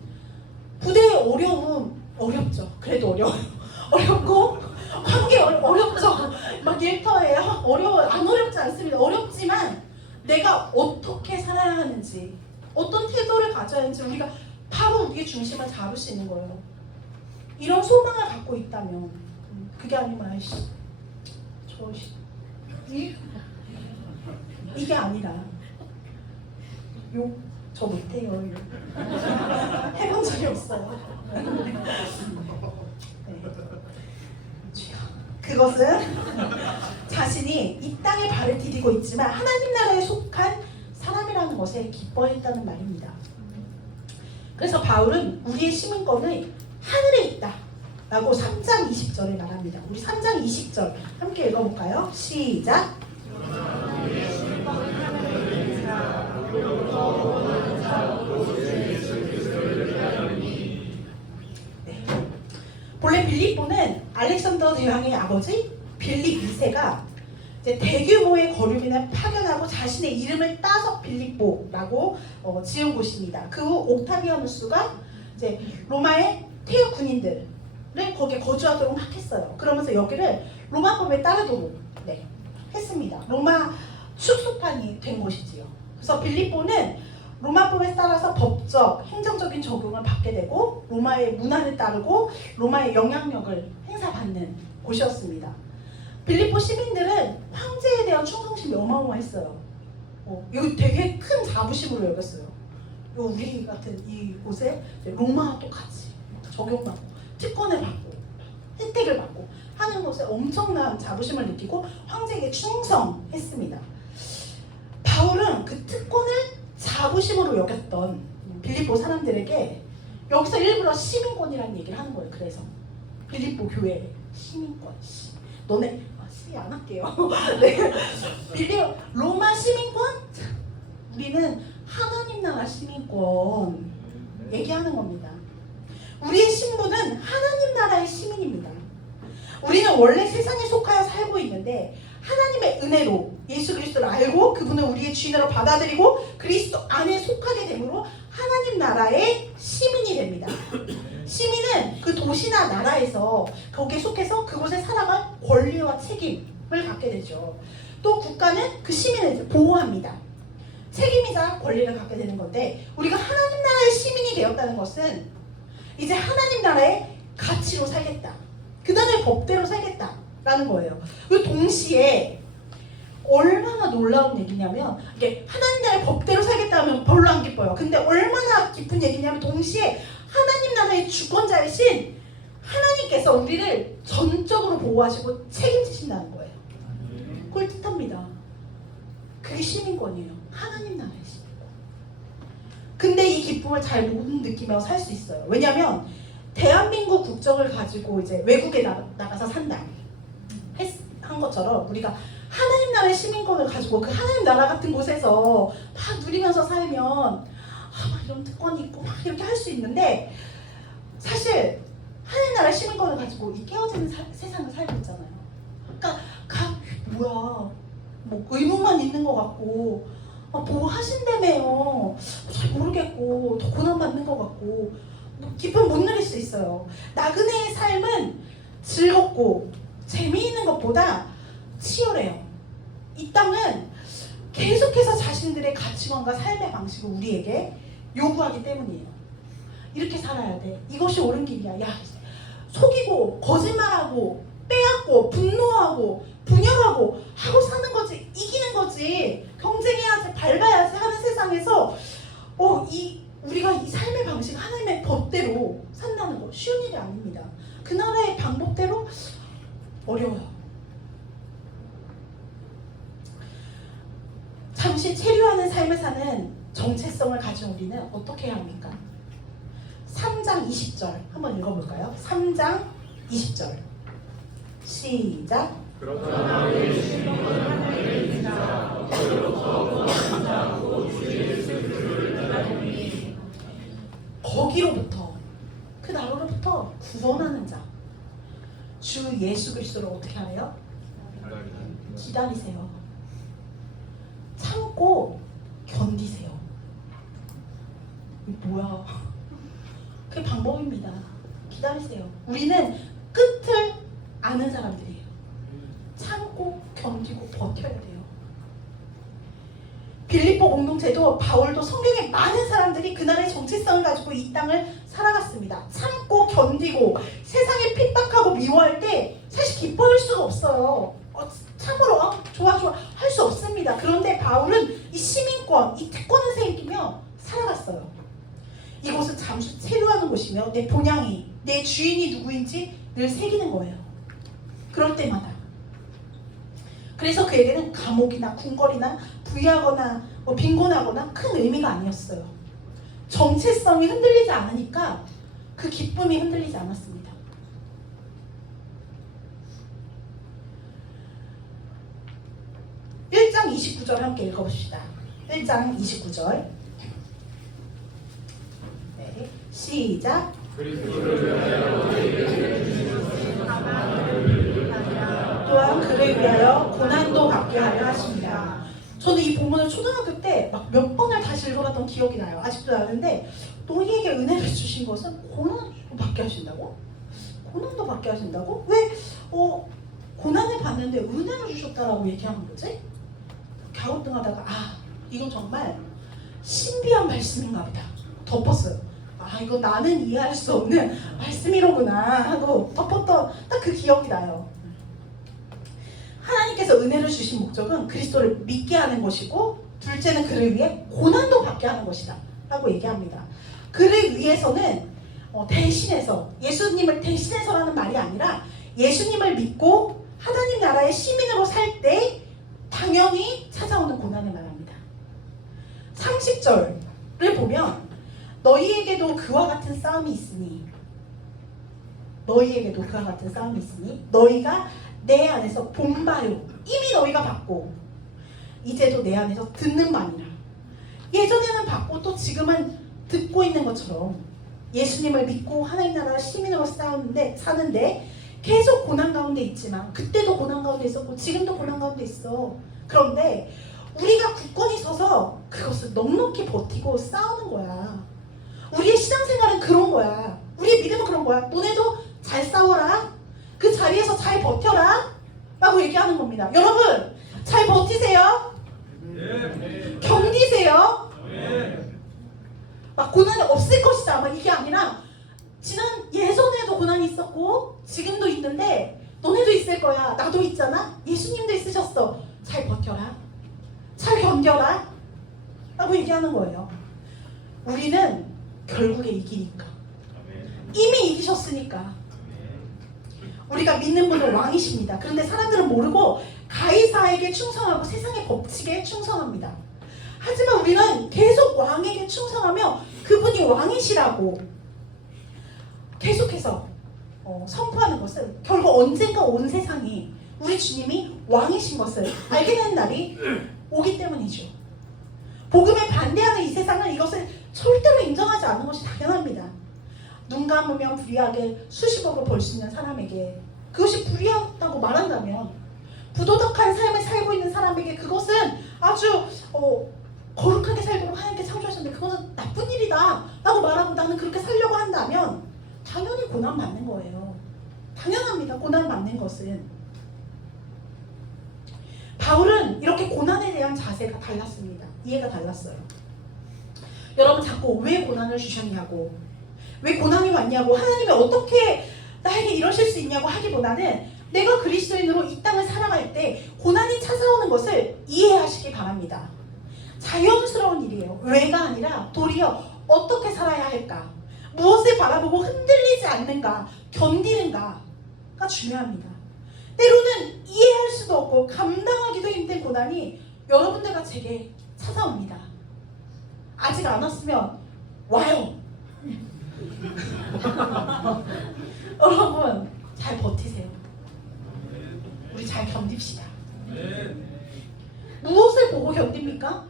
부대의 어려움 어렵죠. 그래도 어려워요. 어렵고 관계 어렵죠. 막 일터에 어려워. 안 어렵지 않습니다. 어렵지만 내가 어떻게 살아야 하는지 어떤 태도를 가져야 하는지 우리가 바로 우리의 중심을 잡을 수 있는 거예요. 이런 소망을 갖고 있다면 그게 아니면 이게 아니라 저 못해요. 해본 적이 없어요. 네. 그것은 자신이 이 땅에 발을 디디고 있지만 하나님 나라에 속한 사람이라는 것에 기뻐했다는 말입니다. 그래서 바울은 우리의 시민권은 하늘에 있다 라고 3장 20절에 말합니다. 우리 3장 20절 함께 읽어볼까요? 시작! 네. 본래 빌립보는 알렉산더 대왕의 아버지 빌립 2세가 이제 대규모의 거류민을 파견하고 자신의 이름을 따서 빌립보라고 지은 곳입니다. 그 후 옥타비아누스가 이제 로마의 퇴역 군인들을 거기에 거주하도록 막 했어요. 그러면서 여기를 로마법에 따르도록 했습니다. 로마 축소판이 된 곳이지요. 그래서 빌립보는 로마법에 따라서 법적, 행정적인 적용을 받게 되고 로마의 문화를 따르고 로마의 영향력을 행사받는 곳이었습니다. 빌립보 시민들은 황제에 대한 충성심이 어마어마했어요. 여기 되게 큰 자부심으로 여겼어요. 우리 같은 이곳에 로마와 똑같이 적용받고 특권을 받고 혜택을 받고 하는 곳에 엄청난 자부심을 느끼고 황제에게 충성했습니다. 바울은 그 특권을 자부심으로 여겼던 빌립보 사람들에게 여기서 일부러 시민권이라는 얘기를 하는 거예요. 그래서 빌립보 교회 시민권 너네 시 안 할게요. 네. 로마 시민권? 우리는 하나님 나라 시민권 얘기하는 겁니다. 우리의 신분은 하나님 나라의 시민입니다. 우리는 원래 세상에 속하여 살고 있는데 하나님의 은혜로 예수 그리스도를 알고 그분을 우리의 주인으로 받아들이고 그리스도 안에 속하게 되므로 하나님 나라의 시민이 됩니다. 시민은 그 도시나 나라에서 거기에 속해서 그곳에 살아갈 권리와 책임을 갖게 되죠. 또 국가는 그 시민을 보호합니다. 책임이자 권리를 갖게 되는 건데 우리가 하나님 나라의 시민이 되었다는 것은 이제 하나님 나라의 가치로 살겠다. 그다음에 법대로 살겠다라는 거예요. 그 동시에 얼마나 놀라운 얘기냐면 이게 하나님 나라의 법대로 살겠다 하면 별로 안 기뻐요. 근데 얼마나 기쁜 얘기냐면 동시에 하나님 나라의 주권자이신 하나님께서 우리를 전적으로 보호하시고 책임지신다는 거예요. 그걸 뜻합니다. 그게 시민권이에요. 하나님 나라의 시민권. 근데 이 기쁨을 잘 못 느끼며 살 수 있어요. 왜냐하면 대한민국 국적을 가지고 이제 외국에 나가서 산다 한 것처럼 우리가 하나님 나라의 시민권을 가지고 그 하나님 나라 같은 곳에서 막 누리면서 살면 막 이런 특권이 있고 막 이렇게 할 수 있는데 사실 하나님 나라의 시민권을 가지고 이 깨어지는 세상을 살고 있잖아요. 그러니까 뭐야 뭐 의무만 있는 것 같고 보호하신다며요. 잘 모르겠고 더 고난받는 것 같고 기쁨 못 누릴 수 있어요. 나그네의 삶은 즐겁고 재미있는 것보다 치열해요. 이 땅은 계속해서 자신들의 가치관과 삶의 방식을 우리에게 요구하기 때문이에요. 이렇게 살아야 돼. 이것이 옳은 길이야. 야, 속이고 거짓말하고 빼앗고 분노하고 분열하고 하고 사는 거지. 이기는 거지. 경쟁해야지 밟아야지 하는 세상에서 우리가 이 삶의 방식 하나님의 법대로 산다는 거 쉬운 일이 아닙니다. 그 나라의 방법대로 어려워요. 잠시 체류하는 삶을 사는 정체성을 가진 우리는 어떻게 해야 합니까? 3장 20절 한번 읽어볼까요? 3장 20절 시작. 그러나 우리 주님은 하늘에 계시사 거기로부터 구원하고 주 예수 그리스도를 따르니 거기로부터 그 나라로부터 구원하는 자 주 예수 그리스도를 어떻게 하래요? 기다리세요. 참고 견디세요. 뭐야? 그게 방법입니다. 기다리세요. 우리는 끝을 아는 사람들이에요. 참고 견디고 버텨야 돼요. 빌립보 공동체도 바울도 성경에 많은 사람들이 그날의 정체성을 가지고 이 땅을 살아갔습니다. 참고 견디고 세상에 핍박하고 미워할 때 사실 기뻐할 수가 없어요. 참으로 좋아 할 수 없습니다. 그런데 바울은 이 시민권, 이 특권을 새기며 살아갔어요. 이곳은 잠시 체류하는 곳이며 내 본향이, 내 주인이 누구인지 늘 새기는 거예요. 그럴 때마다. 그래서 그에게는 감옥이나 궁궐이나 부유하거나 빈곤하거나 큰 의미가 아니었어요. 정체성이 흔들리지 않으니까 그 기쁨이 흔들리지 않았습니다. 일 1장 29절 함께 읽어봅시다. 1장 29절 네, 시작. 또한 그를 위하여 고난도 받게 하려 하십니다. 저는 이 본문을 초등학교 때 막 몇 번을 다시 읽어봤던 기억이 나요. 아직도 나는데 너희에게 은혜를 주신 것은 고난도 받게 하신다고? 고난도 받게 하신다고? 왜 고난을 받는데 은혜를 주셨다라고 얘기하는 거지? 갸우뚱하다가 이건 정말 신비한 말씀인가 보다 덮었어요. 이거 나는 이해할 수 없는 말씀이로구나 하고 덮었던 딱 그 기억이 나요. 하나님께서 은혜를 주신 목적은 그리스도를 믿게 하는 것이고 둘째는 그를 위해 고난도 받게 하는 것이다 라고 얘기합니다. 그를 위해서는 대신해서 예수님을 대신해서라는 말이 아니라 예수님을 믿고 하나님 나라의 시민으로 살 때 당연히 찾아오는 고난을 말합니다. 30절을 보면 너희에게도 그와 같은 싸움이 있으니 너희가 내 안에서 본 바요 이미 너희가 받고 이제도 내 안에서 듣는 바니라. 예전에는 받고 또 지금은 듣고 있는 것처럼 예수님을 믿고 하나님 나라 시민으로 사는데 계속 고난 가운데 있지만 그때도 고난 가운데 있었고 지금도 고난 가운데 있어. 그런데 우리가 굳건히 서서 그것을 넉넉히 버티고 싸우는 거야. 우리의 신앙생활은 그런 거야. 우리의 믿음은 그런 거야. 너네도 잘 싸워라. 그 자리에서 잘 버텨라 라고 얘기하는 겁니다. 여러분 잘 버티세요. 견디세요. 막 고난이 없을 것이다 막 이게 아니라 지난 예전에도 고난이 있었고 지금도 있는데 너네도 있을 거야. 나도 있잖아. 예수님도 있으셨어. 잘 버텨라. 잘 견뎌라 라고 얘기하는 거예요. 우리는 결국에 이기니까. 이미 이기셨으니까. 우리가 믿는 분은 왕이십니다. 그런데 사람들은 모르고 가이사에게 충성하고 세상의 법칙에 충성합니다. 하지만 우리는 계속 왕에게 충성하며 그분이 왕이시라고 계속해서 선포하는 것은 결국 언젠가 온 세상이 우리 주님이 왕이신 것을 알게 되는 날이 오기 때문이죠. 복음에 반대하는 이 세상은 이것을 절대로 인정하지 않는 것이 당연합니다. 눈 감으면 불의하게 수십억을 벌 수 있는 사람에게 그것이 불의하다고 말한다면 부도덕한 삶을 살고 있는 사람에게 그것은 아주 거룩하게 살도록 하나님께 창조하셨는데 그것은 나쁜 일이다 라고 말하고 나는 그렇게 살려고 한다면 당연히 고난 받는 거예요. 당연합니다. 고난 받는 것은. 바울은 이렇게 고난에 대한 자세가 달랐습니다. 이해가 달랐어요. 여러분 자꾸 왜 고난을 주셨냐고 왜 고난이 왔냐고 하나님이 어떻게 나에게 이러실 수 있냐고 하기보다는 내가 그리스도인으로 이 땅을 살아갈 때 고난이 찾아오는 것을 이해하시기 바랍니다. 자연스러운 일이에요. 왜가 아니라 도리어 어떻게 살아야 할까? 무엇을 바라보고 흔들리지 않는가? 견디는가가 중요합니다. 때로는 이해할 수도 없고 감당하기도 힘든 고난이 여러분들과 제게 찾아옵니다. 아직 안 왔으면 와요. 여러분 잘 버티세요. 우리 잘 견딥시다. 무엇을 보고 견딥니까?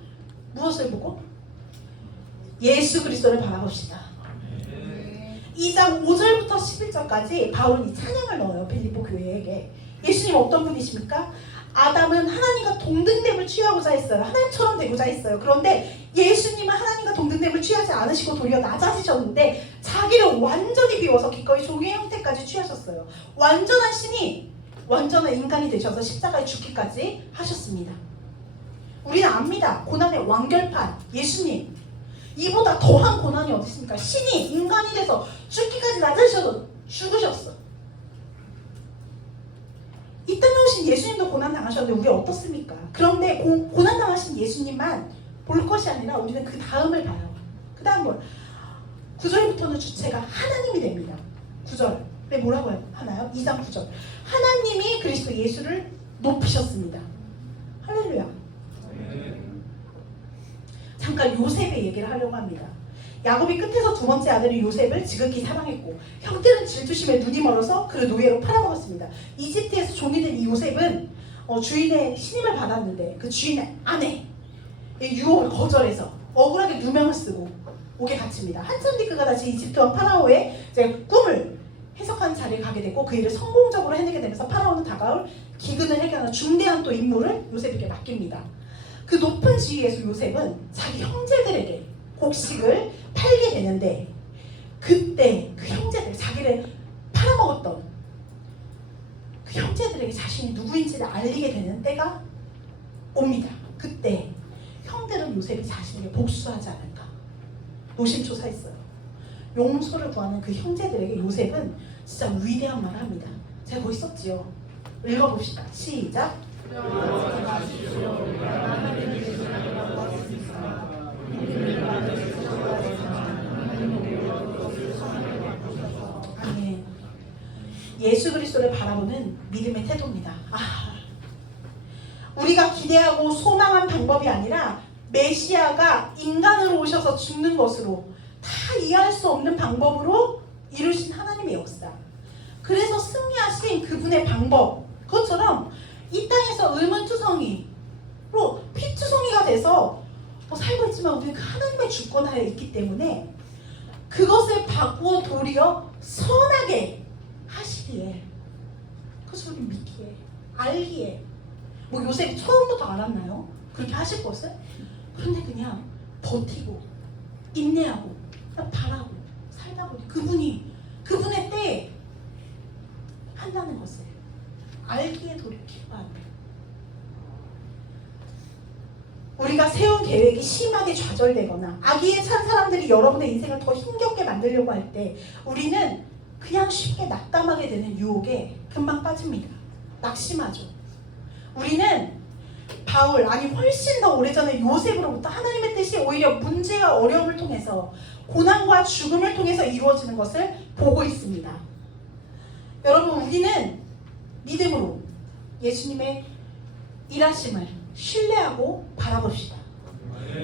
무엇을 보고? 예수 그리스도를 바라봅시다. 2장 5절부터 11절까지 바울은 이 찬양을 넣어요. 빌립보 교회에게. 예수님 어떤 분이십니까? 아담은 하나님과 동등됨을 취하고자 했어요. 하나님처럼 되고자 했어요. 그런데 예수님은 하나님과 동등됨을 취하지 않으시고 도리어 낮아지셨는데 자기를 완전히 비워서 기꺼이 종의 형태까지 취하셨어요. 완전한 신이 완전한 인간이 되셔서 십자가에 죽기까지 하셨습니다. 우리는 압니다. 고난의 완결판 예수님. 이보다 더한 고난이 어디 있습니까? 신이 인간이 돼서 죽기까지 낮으셔서 죽으셨어. 이 땅에 오신 예수님도 고난 당하셨는데 우리 어떻습니까? 그런데 고난 당하신 예수님만 볼 것이 아니라 우리는 그 다음을 봐요. 그 다음 뭘? 9절부터는 주체가 하나님이 됩니다. 9절에 뭐라고 하나요? 2장 9절. 하나님이 그리스도 예수를 높이셨습니다. 할렐루야. 잠깐 요셉의 얘기를 하려고 합니다. 야곱이 끝에서 두 번째 아들인 요셉을 지극히 사랑했고 형들은 질투심에 눈이 멀어서 그를 노예로 팔아먹었습니다. 이집트에서 종이 된 이 요셉은 주인의 신임을 받았는데 그 주인의 아내의 유혹을 거절해서 억울하게 누명을 쓰고 옥에 갇힙니다. 한참 뒤 그가 다시 이집트 왕 파라오의 꿈을 해석하는 자리에 가게 되고 그 일을 성공적으로 해내게 되면서 파라오는 다가올 기근을 해결하는 중대한 또 임무를 요셉에게 맡깁니다. 그 높은 지위에서 요셉은 자기 형제들에게 곡식을 팔게 되는데 그때 그 형제들, 자기를 팔아먹었던 그 형제들에게 자신이 누구인지를 알리게 되는 때가 옵니다. 그때 형들은 요셉이 자신에게 복수하지 않을까 노심초사했어요. 용서를 구하는 그 형제들에게 요셉은 진짜 위대한 말을 합니다. 제가 거기 썼지요. 읽어봅시다. 시작. 아멘. 예수 그리스도를 바라보는 믿음의 태도입니다. 우리가 기대하고 소망한 방법이 아니라 메시아가 인간으로 오셔서 죽는 것으로 다 이해할 수 없는 방법으로 이루신 하나님의 역사. 그래서 승리하신 그분의 방법. 그것처럼 이 땅에서 의문투성이로 피투성이가 돼서 살고 있지만 우리는 그 하나님의 주권 하에 있기 때문에 그것을 바꾸어 도리어 선하게 하시기에 그래서 우리 믿기에, 알기에. 뭐 요셉이 처음부터 알았나요? 그렇게 하실 것을? 그런데 그냥 버티고 인내하고 그냥 바라고 살다 보니 그분의 때에 한다는 것을 알기에 돌이키고 하는. 우리가 세운 계획이 심하게 좌절되거나 악의에 찬 사람들이 여러분의 인생을 더 힘겹게 만들려고 할 때 우리는 그냥 쉽게 낙담하게 되는 유혹에 금방 빠집니다. 낙심하죠. 우리는 바울, 아니 훨씬 더 오래전에 요셉으로부터 하나님의 뜻이 오히려 문제와 어려움을 통해서, 고난과 죽음을 통해서 이루어지는 것을 보고 있습니다. 여러분, 우리는 믿음으로 예수님의 일하심을 신뢰하고 바라봅시다.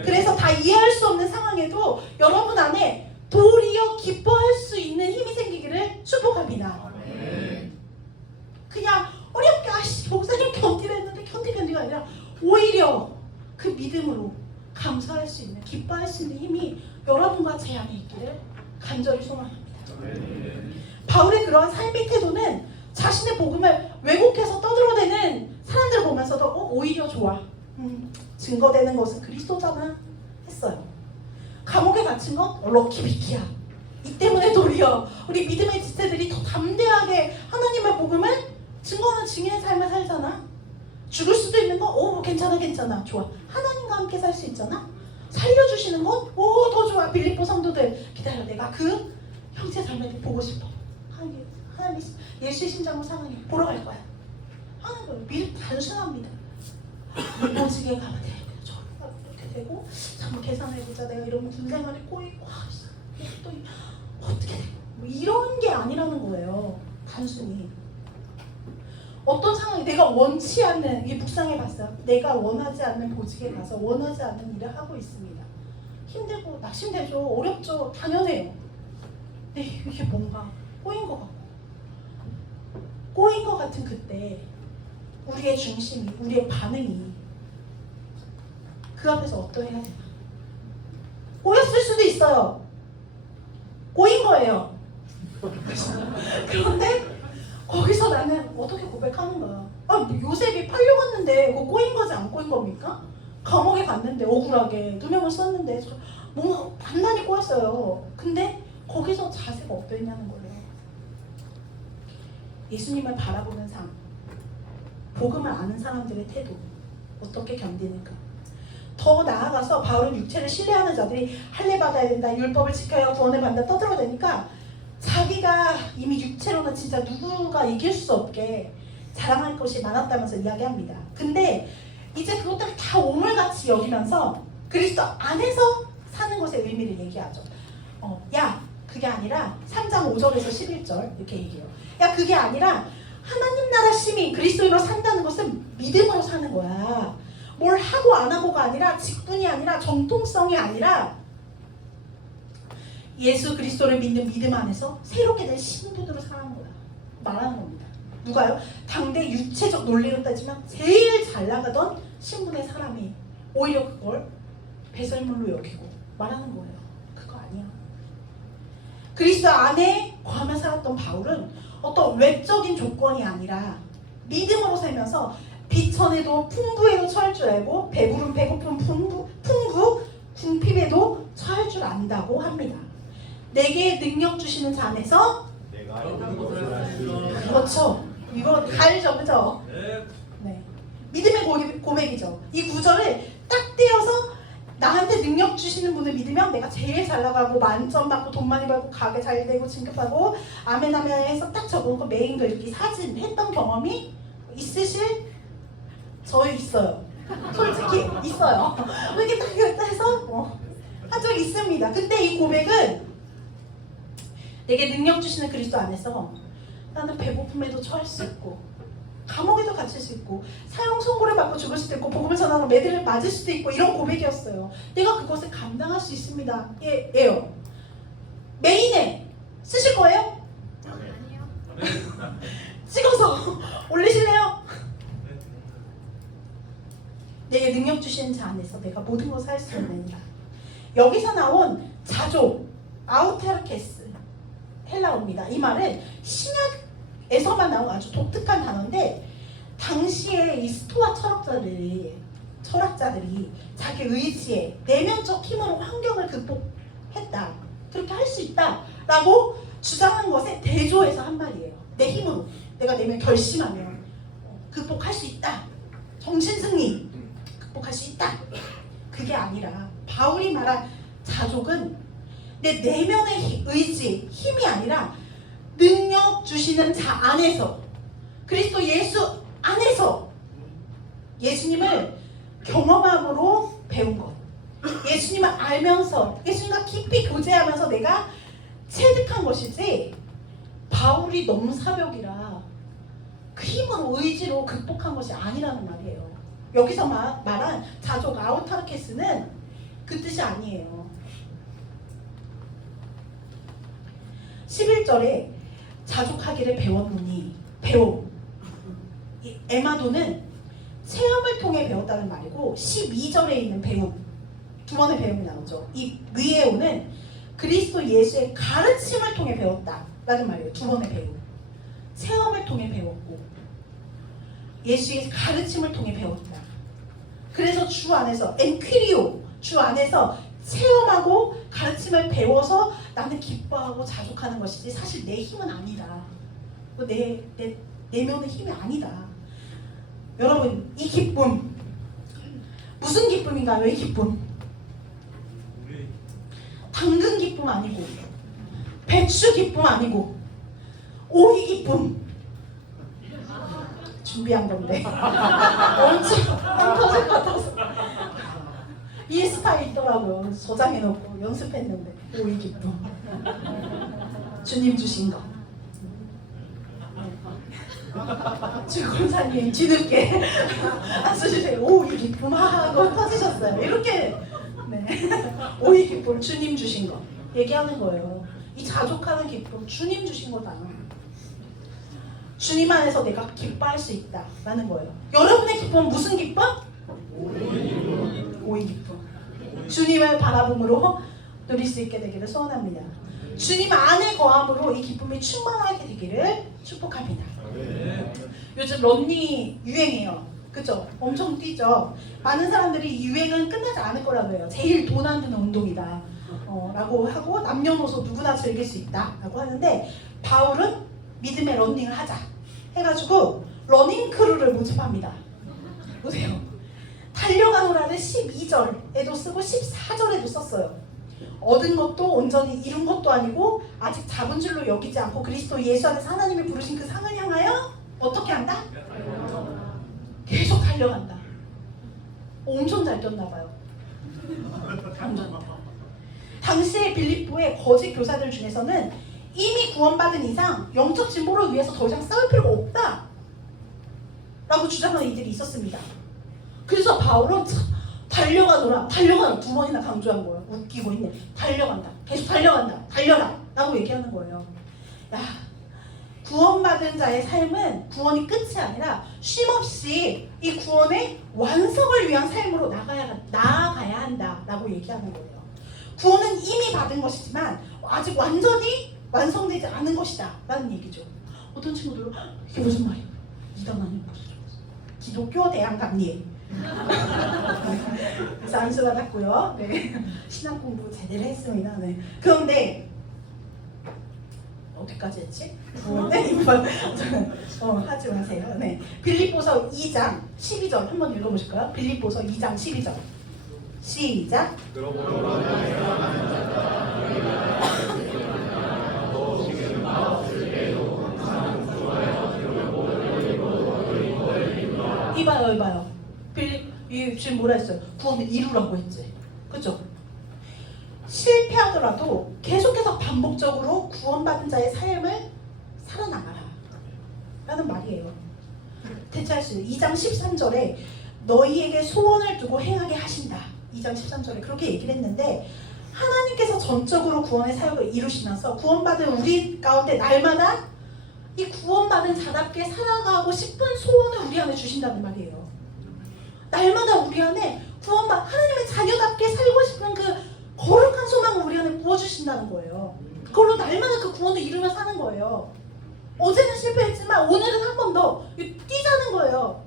그래서 다 이해할 수 없는 상황에도 여러분 안에 도리어 기뻐할 수 있는 힘이 생기기를 축복합니다. 그냥 어렵게 목사님 견디라 했는데 견디가 아니라 오히려 그 믿음으로 감사할 수 있는, 기뻐할 수 있는 힘이 여러분과 제 안에 있기를 간절히 소망합니다. 바울의 그러한 삶의 태도는 자신의 복음을 왜곡해서 떠들어대는 사람들을 보면서도 오히려 좋아. 증거되는 것은 그리스도잖아 했어요. 감옥에 갇힌 건 럭키비키야. 이 때문에 도리어 우리 믿음의 지체들이 더 담대하게 하나님의 복음을 증거하는 증인의 삶을 살잖아. 죽을 수도 있는 거 괜찮아 좋아. 하나님과 함께 살 수 있잖아. 살려주시는 건 더 좋아. 빌립보 성도들 기다려, 내가 그 형제 자매들 보고 싶어. 하나님 예수의 심장으로 상하니 보러 갈 거야 하는 거예요. 믿음 단순합니다. 보지게 가면 돼. 저희가 이렇게 되고, 잠깐 계산해보자. 내가 이러면 군생활이 꼬이고, 또 어떻게 되고, 뭐 이런 게 아니라는 거예요. 단순히 어떤 상황이 내가 원치 않는, 이게 묵상해 봤어요. 내가 원하지 않는 보직에 가서 원하지 않는 일을 하고 있습니다. 힘들고 낙심되죠. 어렵죠. 당연해요. 근데 이게 뭔가 꼬인 것 같고, 꼬인 것 같은 그때 우리의 중심이, 우리의 반응이 그 앞에서 어떠해야 되나? 꼬였을 수도 있어요. 꼬인 거예요. 그런데 거기서 나는 어떻게 고백하는 거야? 요셉이 팔려갔는데 그거 꼬인 거지 안 꼬인 겁니까? 감옥에 갔는데 억울하게 누명을 썼는데 뭔가 단단히 꼬였어요. 근데 거기서 자세가 어떠했냐는 거예요. 예수님을 바라보는 삶, 복음을 아는 사람들의 태도, 어떻게 견디는가. 더 나아가서 바울은 육체를 신뢰하는 자들이 할례 받아야 된다, 율법을 지켜야 구원을 받는다 떠들어대니까 자기가 이미 육체로는 진짜 누구가 이길 수 없게 자랑할 것이 많았다면서 이야기합니다. 근데 이제 그것들을 다 오물같이 여기면서 그리스도 안에서 사는 것의 의미를 얘기하죠. 야, 그게 아니라 3장 5절에서 11절 이렇게 얘기해요. 야, 그게 아니라 하나님 나라 시민 그리스도인으로 산다는 것은 믿음으로 사는 거야. 뭘 하고 안 하고가 아니라, 직분이 아니라, 정통성이 아니라 예수 그리스도를 믿는 믿음 안에서 새롭게 된 신분으로 사는 거야. 말하는 겁니다. 누가요? 당대 육체적 논리로 따지면 제일 잘 나가던 신분의 사람이 오히려 그걸 배설물로 여기고 말하는 거예요. 그거 아니야. 그리스도 안에 거하며 살았던 바울은 어떤 외적인 조건이 아니라 믿음으로 살면서 비천에도 풍부에도 처할 줄 알고, 배부른 배고픈 풍부 궁핍에도 처할 줄 안다고 합니다. 내게 능력 주시는 자 안에서 내가 있는 것을 알 수 있는. 그렇죠. 이거 다 알죠, 그죠? 네. 믿음의 고백이죠. 이 구절을 딱 떼어서 나한테 능력 주시는 분을 믿으면 내가 제일 잘 나가고 만점 받고 돈 많이 벌고 가게 잘 되고 진급하고 아멘 아멘 해서 딱 적어놓고 메인 글귀 사진 했던 경험이 있으실? 저희 있어요. 솔직히 있어요. 이렇게 딱 해서 한 적 있습니다. 근데 이 고백은 내게 능력 주시는 그리스도 안에서 나는 배고픔에도 처할 수 있고, 감옥에도 갇힐 수 있고, 사형 선고를 받고 죽을 수도 있고, 복음을 전하는 매들을 맞을 수도 있고, 이런 고백이었어요. 내가 그것을 감당할 수 있습니다. 예요. 메인에 쓰실 거예요? 아니요. 찍어서 올리실래요? 내게 능력 주시는 자 안에서 내가 모든 것을 할 수 있느니라. 여기서 나온 자조, 아우테르케스, 헬라어입니다. 이 말은 신약 에서만 나온 아주 독특한 단어인데 당시에 이 스토아 철학자들이 자기 의지에 내면적 힘으로 환경을 극복했다. 그렇게 할 수 있다라고 주장한 것에 대조해서 한 말이에요. 내 힘으로 내가 내면 결심하면 극복할 수 있다. 정신승리 극복할 수 있다. 그게 아니라 바울이 말한 자족은 내 내면의 의지, 힘이 아니라 능력 주시는 자 안에서 그리스도 예수 안에서 예수님을 경험함으로 배운 것. 예수님을 알면서 예수님과 깊이 교제하면서 내가 체득한 것이지 바울이 넘사벽이라 그 힘으로 의지로 극복한 것이 아니라는 말이에요. 여기서 말한 자족 아우타르케스는 그 뜻이 아니에요. 11절에 자족하기를 배웠노니 이 에마도는 체험을 통해 배웠다는 말이고 12절에 있는 배움 두 번의 배움이 나오죠. 이 위에오는 그리스도 예수의 가르침을 통해 배웠다라는 말이에요. 두 번의 배움. 체험을 통해 배웠고 예수의 가르침을 통해 배웠다. 그래서 주 안에서 엔퀴리오 주 안에서 체험하고 가르침을 배워서 나는 기뻐하고 자족하는 것이지 사실 내 힘은 아니다. 내 내면의 힘이 아니다. 여러분 이 기쁨 무슨 기쁨인가요? 이 기쁨 당근 기쁨 아니고 배추 기쁨 아니고 오이 기쁨 준비한 건데 엄청 안 터질 것 같아서 이 스타일 있더라고요. 저장해놓고 연습했는데 오이 기쁨 주님 주신 거 주권사님 뒤늦게 안 쓰시세요. 오이 기쁨 하고 터지셨어요. 이렇게 네. 오이 기쁨 주님 주신 거 얘기하는 거예요. 이 자족하는 기쁨 주님 주신 거다. 주님 안에서 내가 기뻐할 수 있다 라는 거예요. 여러분의 기쁨은 무슨 기쁨? 오이 기쁨. 주님을 바라봄으로 누릴 수 있게 되기를 소원합니다. 주님 안에 거함으로 이 기쁨이 충만하게 되기를 축복합니다. 요즘 런닝이 유행이에요. 그죠? 엄청 뛰죠. 많은 사람들이 이 유행은 끝나지 않을 거라고 해요. 제일 돈 안 드는 운동이다 라고 하고 남녀노소 누구나 즐길 수 있다 라고 하는데 바울은 믿음의 런닝을 하자 해가지고 러닝 크루를 모집합니다. 보세요. 달려가노라를 12절에도 쓰고 14절에도 썼어요. 얻은 것도 온전히 이룬 것도 아니고 아직 잡은 줄로 여기지 않고 그리스도 예수 안에서 하나님이 부르신 그 상을 향하여 어떻게 한다? 계속 달려간다. 엄청 잘 뛰었나 봐요. 당시에 빌립보의 거짓 교사들 중에서는 이미 구원받은 이상 영적 진보를 위해서 더 이상 싸울 필요가 없다 라고 주장하는 이들이 있었습니다. 그래서 바울은 달려가노라 두 번이나 강조한 거예요. 웃기고 있네. 달려간다. 계속 달려간다. 달려라 라고 얘기하는 거예요. 야, 구원받은 자의 삶은 구원이 끝이 아니라 쉼없이 이 구원의 완성을 위한 삶으로 나아가야 한다라고 얘기하는 거예요. 구원은 이미 받은 것이지만 아직 완전히 완성되지 않은 것이다 라는 얘기죠. 어떤 친구들은 이게 무슨 말이야? 이단하는 기독교 대학 감리 그래서 안수 받았고요. 네. 신학 공부 제대로 했습니다. 네. 그런데 어디까지 했지? 네, 하지 마세요. 네. 빌립보서 2장 12절 한번 읽어보실까요? 빌립보서 2장 12절 시작. 이봐요. 지금 뭐라 했어요? 구원을 이루라고 했지. 그죠? 실패하더라도 계속해서 반복적으로 구원받은 자의 삶을 살아나가라 라는 말이에요. 대체할 수 있는 2장 13절에 너희에게 소원을 두고 행하게 하신다. 2장 13절에 그렇게 얘기를 했는데 하나님께서 전적으로 구원의 사역을 이루시면서 구원받은 우리 가운데 날마다 이 구원받은 자답게 살아가고 싶은 소원을 우리 안에 주신다는 말이에요. 날마다 우리 안에 하나님의 자녀답게 살고 싶은 그 거룩한 소망을 우리 안에 부어주신다는 거예요. 그걸로 날마다 그 구원을 이루며 사는 거예요. 어제는 실패했지만 오늘은 한 번 더 뛰자는 거예요.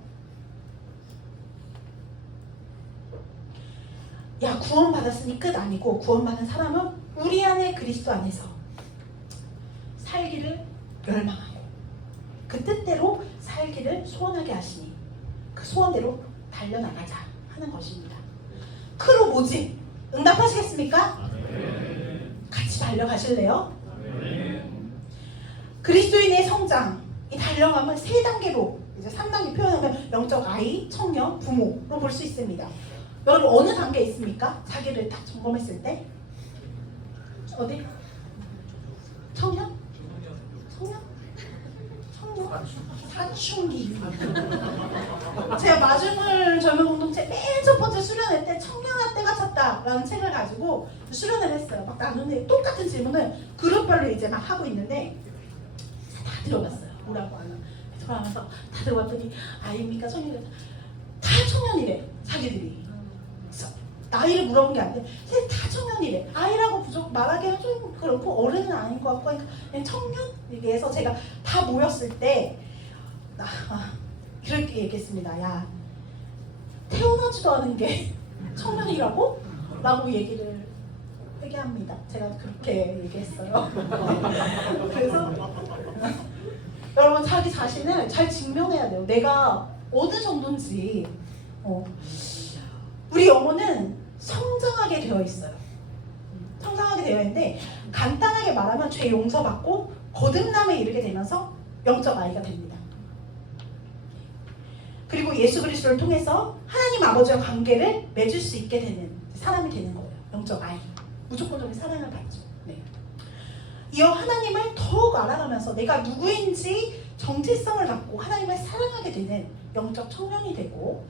야, 구원받았으니 끝 아니고 구원받은 사람은 우리 안에 그리스도 안에서 살기를 열망하고 그 뜻대로 살기를 소원하게 하시니 그 소원대로 달려나가자 하는 것입니다. 크로 뭐지? 응답하시겠습니까? 같이 달려가실래요? 그리스도인의 성장, 이 달려감을 세 단계로 이제 3단계 표현하면 영적 아이, 청년, 부모로 볼 수 있습니다. 여러분 어느 단계에 있습니까? 자기를 딱 점검했을 때 어디? 청년? 청년? 청년? 사춘기. 제가 마중물 젊은 공동체 맨 첫 번째 수련회 때 청년아 때가 찼다라는 책을 가지고 수련을 했어요. 막 나누는데 똑같은 질문을 그룹별로 이제 막 하고 있는데 다 들어봤어요. 뭐라고 하나. 들어가면서 다 들어봤더니 아이입니까 청년이니까 다 청년이래 자기들이. 나이를 물어본 게 아닌데 다 청년이래. 아이라고 부족 말하기는 좀 그렇고 어른은 아닌 것 같고 그냥 청년? 얘기해서 제가 다 모였을 때 이렇게 얘기했습니다. 야, 태어나지도 않은 게 청년이라고? 라고 얘기를 회개합니다. 제가 그렇게 얘기했어요. 그래서 여러분 자기 자신을 잘 증명해야 돼요. 내가 어느 정도인지. 우리 영혼은 성장하게 되어 있어요. 성장하게 되어 있는데 간단하게 말하면 죄 용서받고 거듭남에 이르게 되면서 영적 아이가 됩니다. 그리고 예수 그리스도를 통해서 하나님 아버지와 관계를 맺을 수 있게 되는 사람이 되는 거예요. 영적 아이. 무조건적인 사랑을 받죠. 네. 이어 하나님을 더욱 알아가면서 내가 누구인지 정체성을 갖고 하나님을 사랑하게 되는 영적 청년이 되고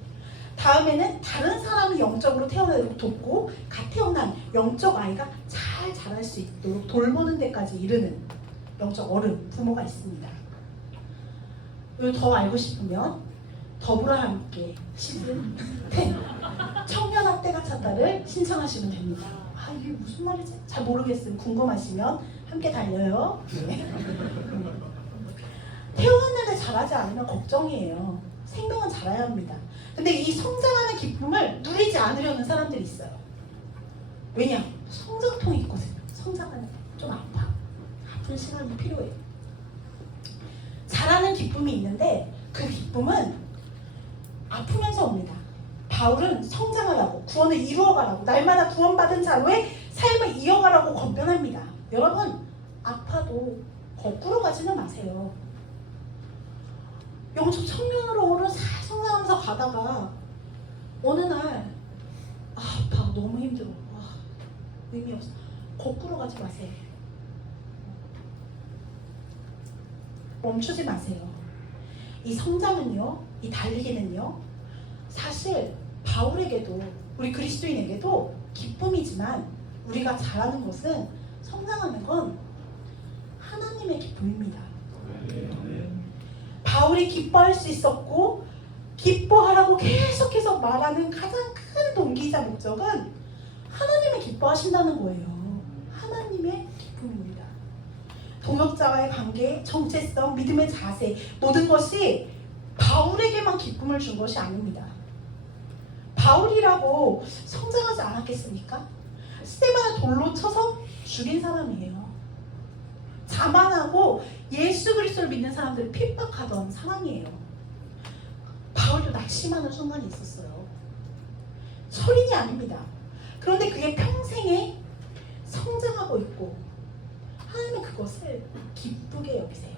다음에는 다른 사람이 영적으로 태어나도록 돕고 갓 태어난 영적 아이가 잘 자랄 수 있도록 돌보는 데까지 이르는 영적 어른, 부모가 있습니다. 이걸 더 알고 싶으면 더불어 함께 시즌 10 청년아 때가 찼다를 신청하시면 됩니다. 아 이게 무슨 말이지? 잘 모르겠으면 궁금하시면 함께 달려요. 네. 태어났는데 자라지 않으면 걱정이에요. 생명은 자라야 합니다. 근데 이 성장하는 기쁨을 누리지 않으려는 사람들이 있어요. 왜냐? 성장통이 있거든요. 성장하는 좀 아픈 시간이 필요해요. 자라는 기쁨이 있는데 그 기쁨은 아프면서 옵니다. 바울은 성장하라고 구원을 이루어가라고 날마다 구원받은 자로의 삶을 이어가라고 권면합니다. 여러분 아파도 거꾸로 가지는 마세요. 영적 청년으로 오른 성장하면서 가다가 어느 날 아파 너무 힘들어 의미 없어 거꾸로 가지 마세요. 멈추지 마세요. 이 성장은요, 이 달리기는요, 사실 바울에게도 우리 그리스도인에게도 기쁨이지만 우리가 잘하는 것은 성장하는 건 하나님의 기쁨입니다. 바울이 기뻐할 수 있었고 기뻐하라고 계속해서 말하는 가장 큰 동기이자 목적은 하나님의 기뻐하신다는 거예요. 하나님의 기쁨입니다. 동역자와의 관계, 정체성, 믿음의 자세 모든 것이 바울에게만 기쁨을 준 것이 아닙니다. 바울이라고 성장하지 않았겠습니까? 스테반을 돌로 쳐서 죽인 사람이에요. 자만하고 예수 그리스도를 믿는 사람들을 핍박하던 상황이에요. 바울도 낙심하는 순간이 있었어요. 소린이 아닙니다. 그런데 그게 평생에 성장하고 있고 하나님은 그것을 기쁘게 여기세요.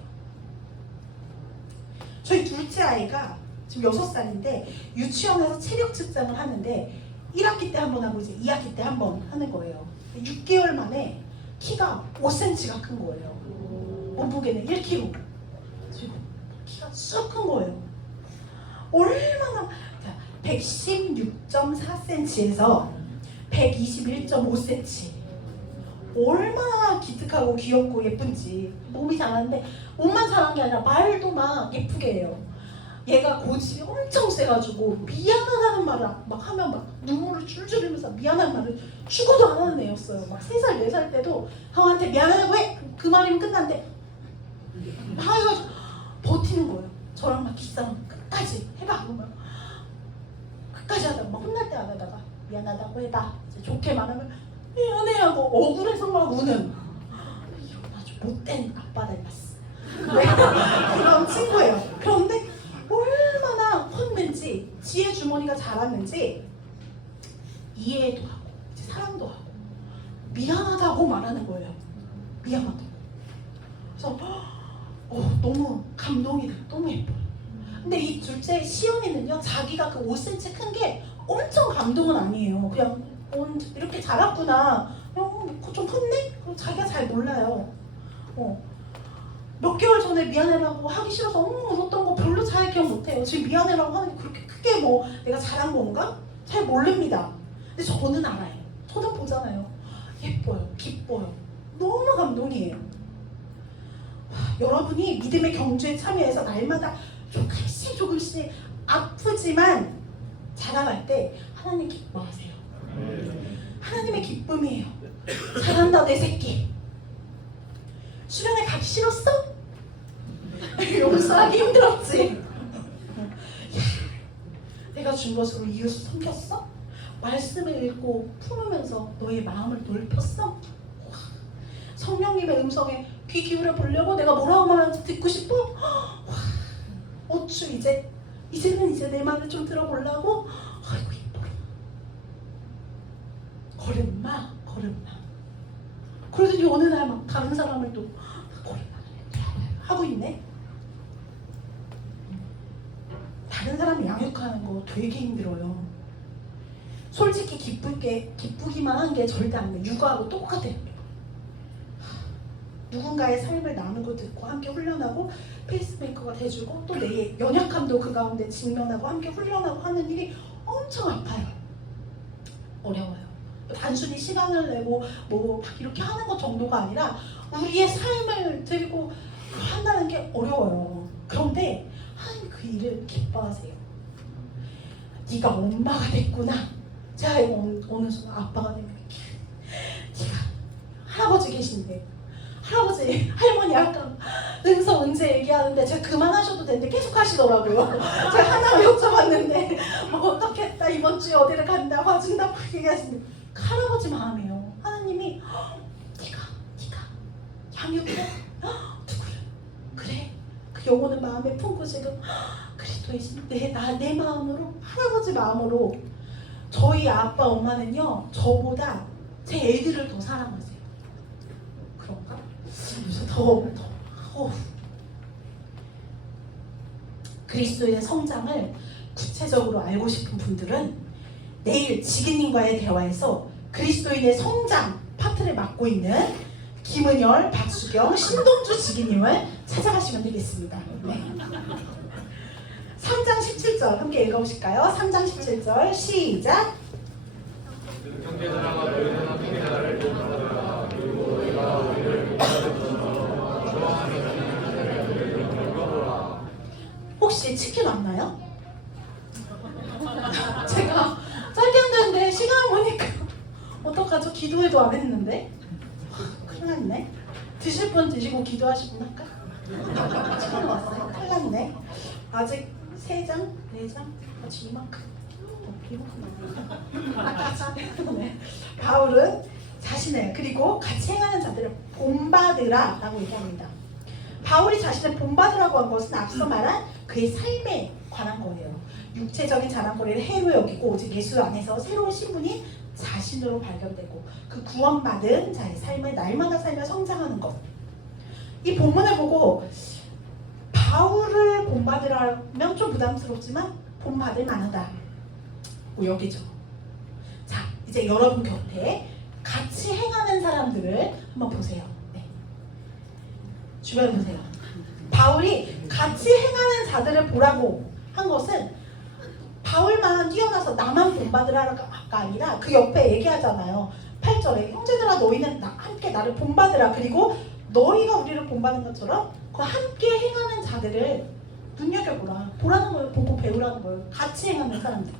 저희 둘째 아이가 지금 6살인데 유치원에서 체력 측정을 하는데 1학기 때 한 번 하고 이제 2학기 때 한 번 하는 거예요. 6개월 만에 키가 5cm가 큰 거예요. 몸무게는 1kg. 지금 키가 쑥 큰 거예요. 얼마나 116.4cm에서 121.5cm. 얼마나 기특하고 귀엽고 예쁜지. 몸이 자랐는데 몸만 자란 게 아니라 말도 막 예쁘게 해요. 얘가 고집이 엄청 세가지고 미안하다는 말을 막 하면 막 눈물을 줄줄 흘리면서 미안한 말을 죽어도 안 하는 애였어요. 막 3살, 4살 때도 형한테 미안하다고 해! 그 말이면 끝난대. 해가지고 버티는 거예요. 저랑 막 기싸움 끝까지 해봐. 그러면 끝까지 하다가 막 혼날 때 안 하다가 미안하다고 해봐. 이제 좋게 말하면 미안해하고 억울해서 막 우는 이런 아주 못된 아빠 닮았어. 그런 친구예요. 그런데 얼마나 혼낸지 지혜 주머니가 자랐는지 이해도 하고 이제 사랑도 하고 미안하다고 말하는 거예요. 미안하다고. 그래서 너무 감동이 돼요. 너무 예뻐요. 근데 이 둘째 시연이는요, 자기가 그 5cm 큰 게 엄청 감동은 아니에요. 그냥 이렇게 자랐구나. 좀 컸네? 그럼 자기가 잘 몰라요. 몇 개월 전에 미안해라고 하기 싫어서 울었던 거 별로 잘 기억 못해요. 지금 미안해라고 하는 게 그렇게 크게 내가 잘한 건가? 잘 모릅니다. 근데 저는 알아요. 저는 보잖아요. 예뻐요. 기뻐요. 너무 감동이에요. 여러분이 믿음의 경주에 참여해서 날마다 조금씩 아프지만 자라갈 때 하나님 기뻐하세요. 하나님의 기쁨이에요. 잘한다 내 새끼. 수련회 가기 싫었어? 용서하기 힘들었지? 내가 준 것으로 이웃을 섬겼어? 말씀을 읽고 품으면서 너의 마음을 넓혔어? 성령님의 음성에 귀 기울여 보려고 내가 뭐라고 말하는지 듣고 싶어? 어쭈 이제는 내 말을 좀 들어보려고? 아이고 이뻐라. 거름마. 그러더니 어느 날 막 다른 사람을 또 하고 있네. 다른 사람 양육하는 거 되게 힘들어요. 솔직히 기쁘기만 한 게 절대 안 돼. 육아하고 똑같아요. 누군가의 삶을 나누고 듣고 함께 훈련하고 페이스메이커가 돼주고 또 내 연약함도 그 가운데 직면하고 함께 훈련하고 하는 일이 엄청 아파요. 어려워요. 단순히 시간을 내고 막 이렇게 하는 것 정도가 아니라 우리의 삶을 들고 한다는 게 어려워요. 그런데 하나님 그 일을 기뻐하세요. 네가 엄마가 됐구나. 제가 어느 순간 아빠가 되면 네가 할아버지 계신데 할아버지 할머니 아까 은서 은재 얘기하는데 제가 그만하셔도 되는데 계속 하시더라고요. 제가 하나 여쭤봤는데 어떻겠다 이번 주에 어디를 간다 봐준다 막 얘기하시는데 할아버지 마음이에요. 하나님이 네가 양육해? 누구를? 그래 그 영혼은 마음에 품고 지금 그리스도이신 내 마음으로 할아버지 마음으로 저희 아빠 엄마는요 저보다 제 애들을 더 사랑하세요. 그런가? 그래서 더 그리스도의 성장을 구체적으로 알고 싶은 분들은 내일 지기님과의 대화에서 그리스도인의 성장 파트를 맡고 있는 김은열, 박수경, 신동주 지기님을 찾아가시면 되겠습니다. 네. 3장 17절 함께 읽어보실까요? 3장 17절 시작. 형제들아 너희는 형제들을 용서하라. 그리고 너희가 우리를 혹시 치킨 왔나요? 제가 짧게 한다는데 시간 보니까 어떡하죠? 기도회도 안 했는데 큰일 났네. 드실 분 드시고 기도하실 분 할까? 치킨 왔어요? 큰일 났네. 아직 3장? 4장? 아직 이만큼 네. 바울은 자신을 그리고 같이 행하는 자들을 본받으라 라고 얘기합니다. 바울이 자신을 본받으라고 한 것은 앞서 말한 그의 삶에 관한 거예요. 육체적인 자랑거리를 해로 여기고 오직 예수 안에서 새로운 신분이 자신으로 발견되고 그 구원받은 자의 삶을 날마다 살며 성장하는 것. 이 본문을 보고 바울을 본받으라면 좀 부담스럽지만 본받을 만하다. 여기죠. 자, 이제 여러분 곁에 같이 행하는 사람들을 한번 보세요. 네. 주변 보세요. 바울이 같이 행하는 자들을 보라고 한 것은 바울만 뛰어나서 나만 본받으라가 아니라 그 옆에 얘기하잖아요. 8절에 형제들아 너희는 함께 나를 본받으라. 그리고 너희가 우리를 본받는 것처럼 그 함께 행하는 자들을 눈여겨보라. 보라는 거예요. 보고 배우라는 거예요. 같이 행하는 사람들.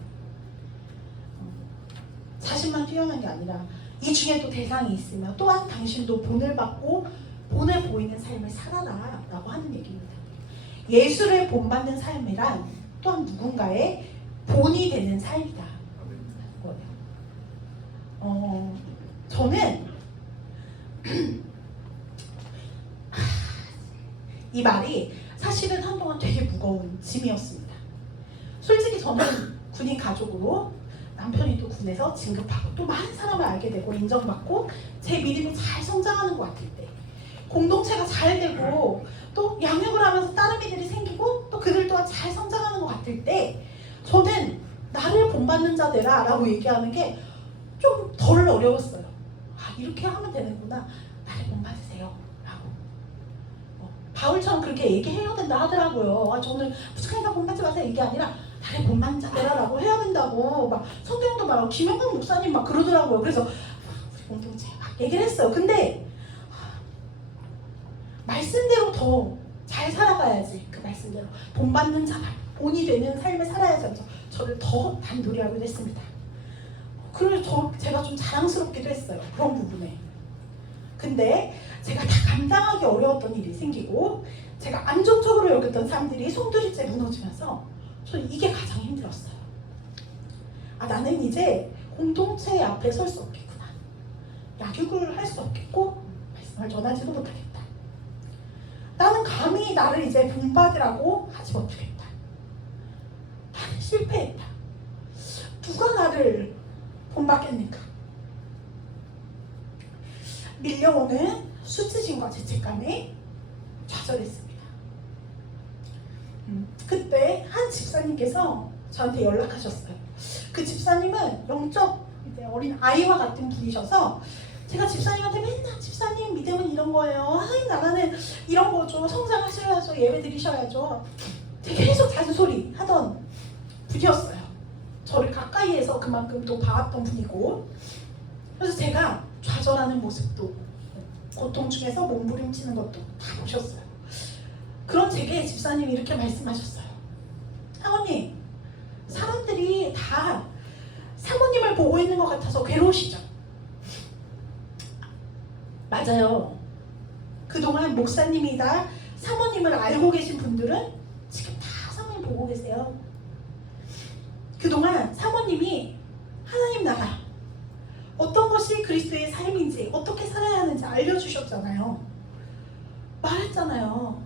자신만 뛰어난 게 아니라 이 중에 또 대상이 있으며 또한 당신도 본을 받고 본에 보이는 삶을 살아라 라고 하는 얘기입니다. 예수를 본받는 삶이란 또한 누군가의 본이 되는 삶이다. 저는 이 말이 사실은 한동안 되게 무거운 짐이었습니다. 솔직히 저는 군인 가족으로 남편이 또 군에서 진급하고 또 많은 사람을 알게 되고 인정받고 제 믿음이 잘 성장하는 것 같을 때, 공동체가 잘 되고 또 양육을 하면서 다른 이들이 생기고 또 그들 또한 잘 성장하는 것 같을 때, 저는 나를 본받는 자 되라 라고 얘기하는 게 좀 덜 어려웠어요. 아, 이렇게 하면 되는구나. 나를 본받으세요 라고. 바울처럼 그렇게 얘기해야 된다 하더라고요. 아, 저는 부족하니까 본받지 마세요 이게 아니라 나를 본받는 자 되라 라고 해야 된다고 막 성경도 말하고 김영광 목사님 막 그러더라고요. 그래서 우리 공동체 막 얘기를 했어요. 근데 말씀대로 더 잘 살아가야지. 그 말씀대로 본받는 자, 본이 되는 삶을 살아야지 하면서 저를 더 단도리 하게 됐습니다. 그래서 제가 좀 자랑스럽기도 했어요. 그런 부분에. 근데 제가 다 감당하기 어려웠던 일이 생기고 제가 안정적으로 여겼던 사람들이 송두리째 무너지면서 저는 이게 가장 힘들었어요. 아, 나는 이제 공동체 앞에 설 수 없겠구나. 양육을 할 수 없겠고 말씀을 전하지도 못하겠다. 나는 감히 나를 이제 본받으라고 하지 못하겠다. 나는 실패했다. 누가 나를 본받겠는가? 밀려오는 수치심과 죄책감에 좌절했습니다. 그때 한 집사님께서 저한테 연락하셨어요. 그 집사님은 영적 이제 어린 아이와 같은 분이셔서 제가 집사님한테 맨날 집사님 믿음은 이런 거예요. 하나님 나라는 이런 거죠. 성장하셔야죠. 예배 드리셔야죠. 계속 잔소리 하던 분이었어요. 저를 가까이에서 그만큼 또 봐왔던 분이고, 그래서 제가 좌절하는 모습도 고통 중에서 몸부림치는 것도 다 보셨어요. 그런 제게 집사님이 이렇게 말씀하셨어요. 사모님, 사람들이 다 사모님을 보고 있는 것 같아서 괴로우시죠? 맞아요. 그동안 목사님이다 사모님을 알고 계신 분들은 지금 다 사모님 보고 계세요. 그동안 사모님이 하나님 나라, 어떤 것이 그리스도의 삶인지, 어떻게 살아야 하는지 알려주셨잖아요. 말했잖아요.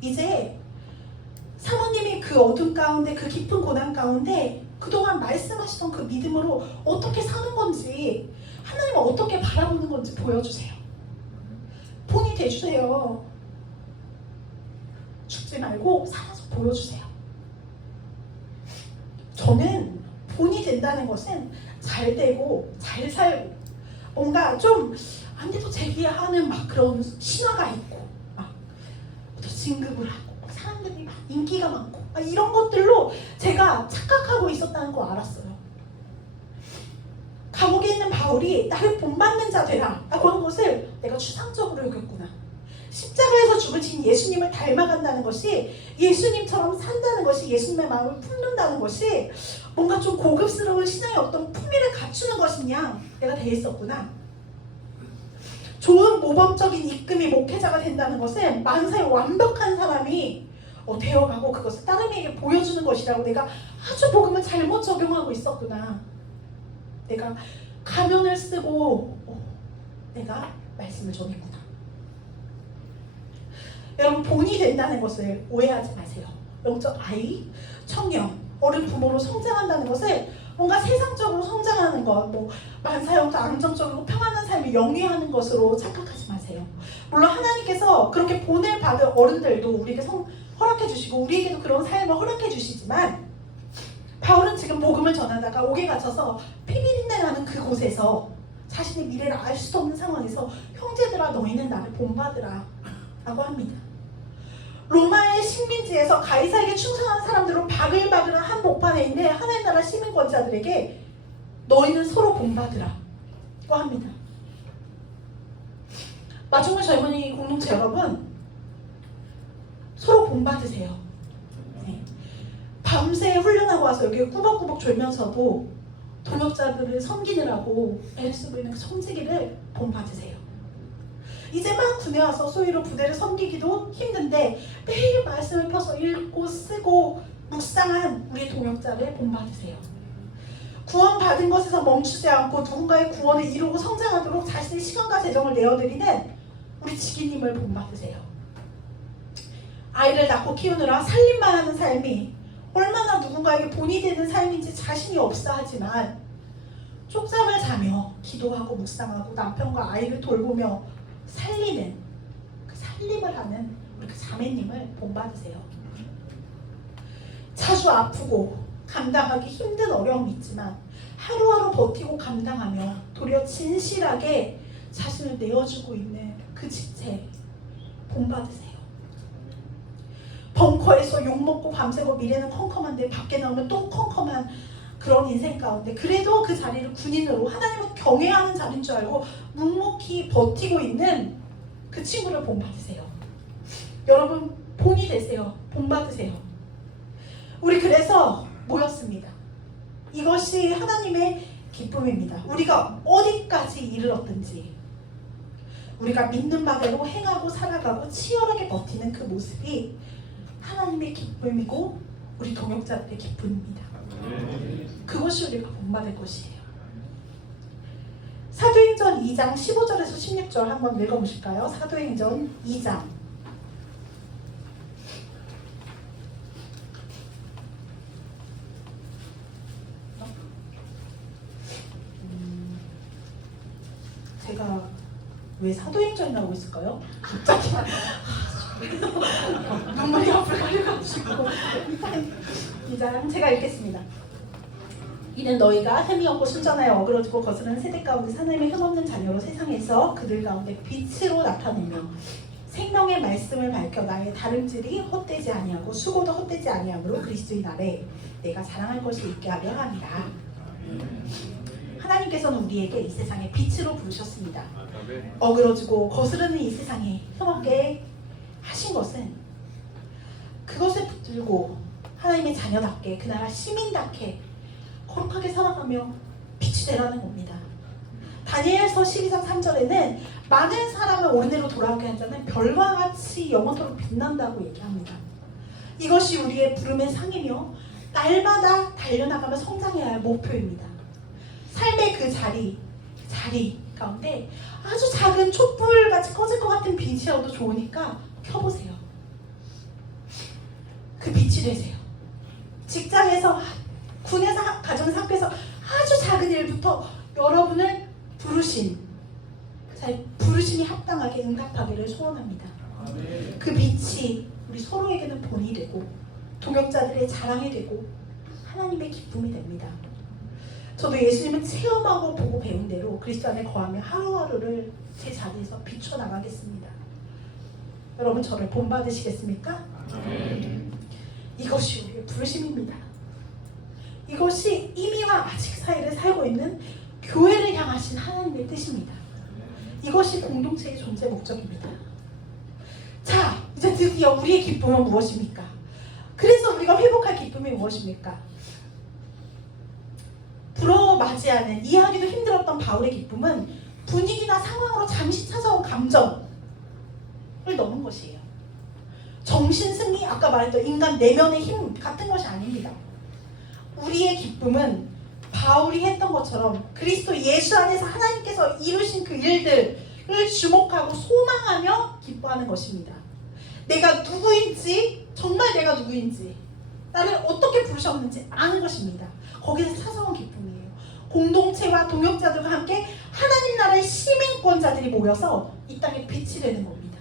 이제 사모님이 그 어둠 가운데, 그 깊은 고난 가운데 그동안 말씀하시던 그 믿음으로 어떻게 사는 건지, 하나님을 어떻게 바라보는 건지 보여주세요. 본이 돼주세요. 죽지 말고 살아서 보여주세요. 저는 본이 된다는 것은 잘 되고 잘 살고 뭔가 좀 안 돼도 제기하는 막 그런 신화가 있고 막 또 진급을 하고 사람들이 막 인기가 많고 막 이런 것들로 제가 착각하고 있었다는 걸 알았어요. 감옥에 있는 바울이 나를 본받는 자 되라 라고 한 것을 내가 추상적으로 여겼구나. 십자가에서 죽으신 예수님을 닮아간다는 것이, 예수님처럼 산다는 것이, 예수님의 마음을 품는다는 것이 뭔가 좀 고급스러운 신앙의 어떤 품위를 갖추는 것이냐, 내가 돼 있었구나. 좋은 모범적인 이끌이 목회자가 된다는 것은 만사에 완벽한 사람이 되어가고 그것을 다른에게 보여주는 것이라고 내가 아주 복음을 잘못 적용하고 있었구나. 내가 가면을 쓰고 내가 말씀을 전했구나. 여러분, 본이 된다는 것을 오해하지 마세요. 영적 아이, 청년, 어른 부모로 성장한다는 것을 뭔가 세상적으로 성장하는 것, 뭐 만사형적 안정적이고 평안한 삶을 영위하는 것으로 착각하지 마세요. 물론 하나님께서 그렇게 본을 받을 어른들도 우리에게 허락해 주시고 우리에게도 그런 삶을 허락해 주시지만, 바울은 지금 복음을 전하다가 옥에 갇혀서 피비린내 나는 그곳에서 자신의 미래를 알 수도 없는 상황에서 형제들아 너희는 나를 본받으라 라고 합니다. 로마의 식민지에서 가이사에게 충성한 사람들로 바글바글한 한복판에 있는 하나님 나라 시민권자들에게 너희는 서로 본받으라 고 합니다. 마중물 젊은이 공동체 여러분, 서로 본받으세요. 네. 밤새 훈련하고 와서 여기 꾸벅꾸벅 졸면서도 동역자들을 섬기느라고 애를 쓰고 있는 그 섬지기를 본받으세요. 이제 막 군에 와서 소위로 부대를 섬기기도 힘든데 매일 말씀을 펴서 읽고 쓰고 묵상한 우리 동역자를 본받으세요. 구원받은 것에서 멈추지 않고 누군가의 구원을 이루고 성장하도록 자신의 시간과 재정을 내어드리는 우리 지기님을 본받으세요. 아이를 낳고 키우느라 살림만 하는 삶이 얼마나 누군가에게 본이 되는 삶인지 자신이 없어 하지만 쪽잠을 자며 기도하고 묵상하고 남편과 아이를 돌보며 살리는 그 살림을 하는 우리 그 자매님을 본받으세요. 자주 아프고 감당하기 힘든 어려움이 있지만 하루하루 버티고 감당하며 도리어 진실하게 자신을 내어주고 있는 그 직책 본받으세요. 벙커에서 욕먹고 밤새고 미래는 컴컴한데 밖에 나오면 또 컴컴한 그런 인생 가운데 그래도 그 자리를 군인으로 하나님을 경외하는 자리인 줄 알고 묵묵히 버티고 있는 그 친구를 본받으세요. 여러분 본이 되세요. 본받으세요. 우리 그래서 모였습니다. 이것이 하나님의 기쁨입니다. 우리가 어디까지 이르렀든지 우리가 믿는 바대로 행하고 살아가고 치열하게 버티는 그 모습이 하나님의 기쁨이고 우리 동역자들의 기쁨입니다. 그것이 우리가 본받을 것이에요. 사도행전 2장 15절에서 16절 한번 읽어보실까요? 사도행전 2장 제가 왜 사도행전이라고 있을까요? 갑자기 눈물이 앞을 가려가지고 2장 제가 읽겠습니다. 이는 너희가 흠이 없고 순전하여 어그러지고 거스르는 세대 가운데 하나님의 흠없는 자녀로 세상에서 그들 가운데 빛으로 나타내며 생명의 말씀을 밝혀 나의 다름질이 헛되지 아니하고 수고도 헛되지 아니하므로 그리스도의 날에 내가 자랑할 것이 있게 하려 합니다. 하나님께서는 우리에게 이 세상에 빛으로 부르셨습니다. 어그러지고 거스르는 이 세상에 흠없게 하신 것은 그것을 붙들고 하나님의 자녀답게 그 나라 시민답게 거룩하게 살아가며 빛이 되라는 겁니다. 다니엘서 12장 3절에는 많은 사람을 옳은대로 돌아오게 한 자는 별과 같이 영원토록 빛난다고 얘기합니다. 이것이 우리의 부름의 상이며 날마다 달려나가며 성장해야 할 목표입니다. 삶의 그 자리 가운데 아주 작은 촛불같이 꺼질 것 같은 빛이어도 좋으니까 켜보세요. 그 빛이 되세요. 직장에서, 군에서, 가정에서, 학교에서 아주 작은 일부터 여러분을 부르심이 합당하게 응답하기를 소원합니다. 그 빛이 우리 서로에게는 본이 되고 동역자들의 자랑이 되고 하나님의 기쁨이 됩니다. 저도 예수님을 체험하고 보고 배운 대로 그리스도 안에 거하며 하루하루를 제 자리에서 비춰나가겠습니다. 여러분 저를 본받으시겠습니까? 이것이 우리의 부르심입니다. 이것이 이미와 아직 사이를 살고 있는 교회를 향하신 하나님의 뜻입니다. 이것이 공동체의 존재 목적입니다. 자, 이제 드디어 우리의 기쁨은 무엇입니까? 그래서 우리가 회복할 기쁨이 무엇입니까? 불어맞이하는 이해하기도 힘들었던 바울의 기쁨은 분위기나 상황으로 잠시 찾아온 감정을 넘은 것이에요. 정신승리, 아까 말했던 인간 내면의 힘 같은 것이 아닙니다. 우리의 기쁨은 바울이 했던 것처럼 그리스도 예수 안에서 하나님께서 이루신 그 일들을 주목하고 소망하며 기뻐하는 것입니다. 내가 누구인지, 정말 내가 누구인지, 나를 어떻게 부르셨는지 아는 것입니다. 거기서 찾아온 기쁨이에요. 공동체와 동역자들과 함께 하나님 나라의 시민권자들이 모여서 이 땅에 빛이 되는 겁니다.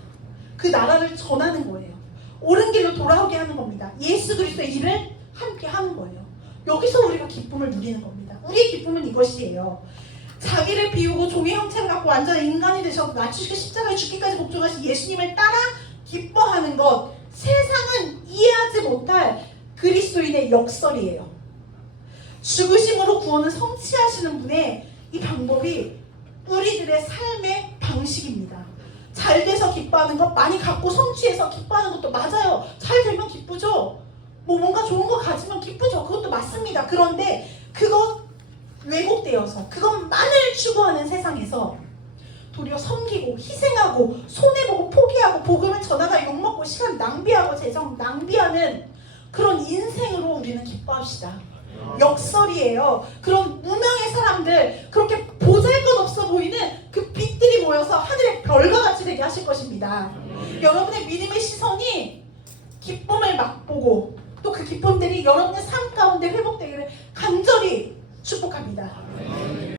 그 나라를 전하는 거예요. 옳은 길로 돌아오게 하는 겁니다. 예수 그리스도의 일을 함께 하는 거예요. 여기서 우리가 기쁨을 누리는 겁니다. 우리의 기쁨은 이것이에요. 자기를 비우고 종의 형체를 갖고 완전히 인간이 되셔서 낮추시고 십자가에 죽기까지 복종하신 예수님을 따라 기뻐하는 것, 세상은 이해하지 못할 그리스도인의 역설이에요. 죽으심으로 구원을 성취하시는 분의 이 방법이 우리들의 삶의 방식입니다. 잘 돼서 기뻐하는 것, 많이 갖고 성취해서 기뻐하는 것도 맞아요. 잘 되면 기쁘죠. 뭔가 좋은 거 가지면 기쁘죠. 그것도 맞습니다. 그런데 그것 왜곡되어서 그것만을 추구하는 세상에서 도리어 섬기고 희생하고 손해보고 포기하고 복음을 전하다 욕먹고 시간 낭비하고 재정 낭비하는 그런 인생으로 우리는 기뻐합시다. 역설이에요. 그런 무명의 사람들, 그렇게 보잘것없어 보이는 그 빛들이 모여서 하늘의 별과 같이 되게 하실 것입니다. 여러분의 믿음의 시선이 기쁨을 맛보고 또 그 기쁨들이 여러분의 삶 가운데 회복되기를 간절히 축복합니다.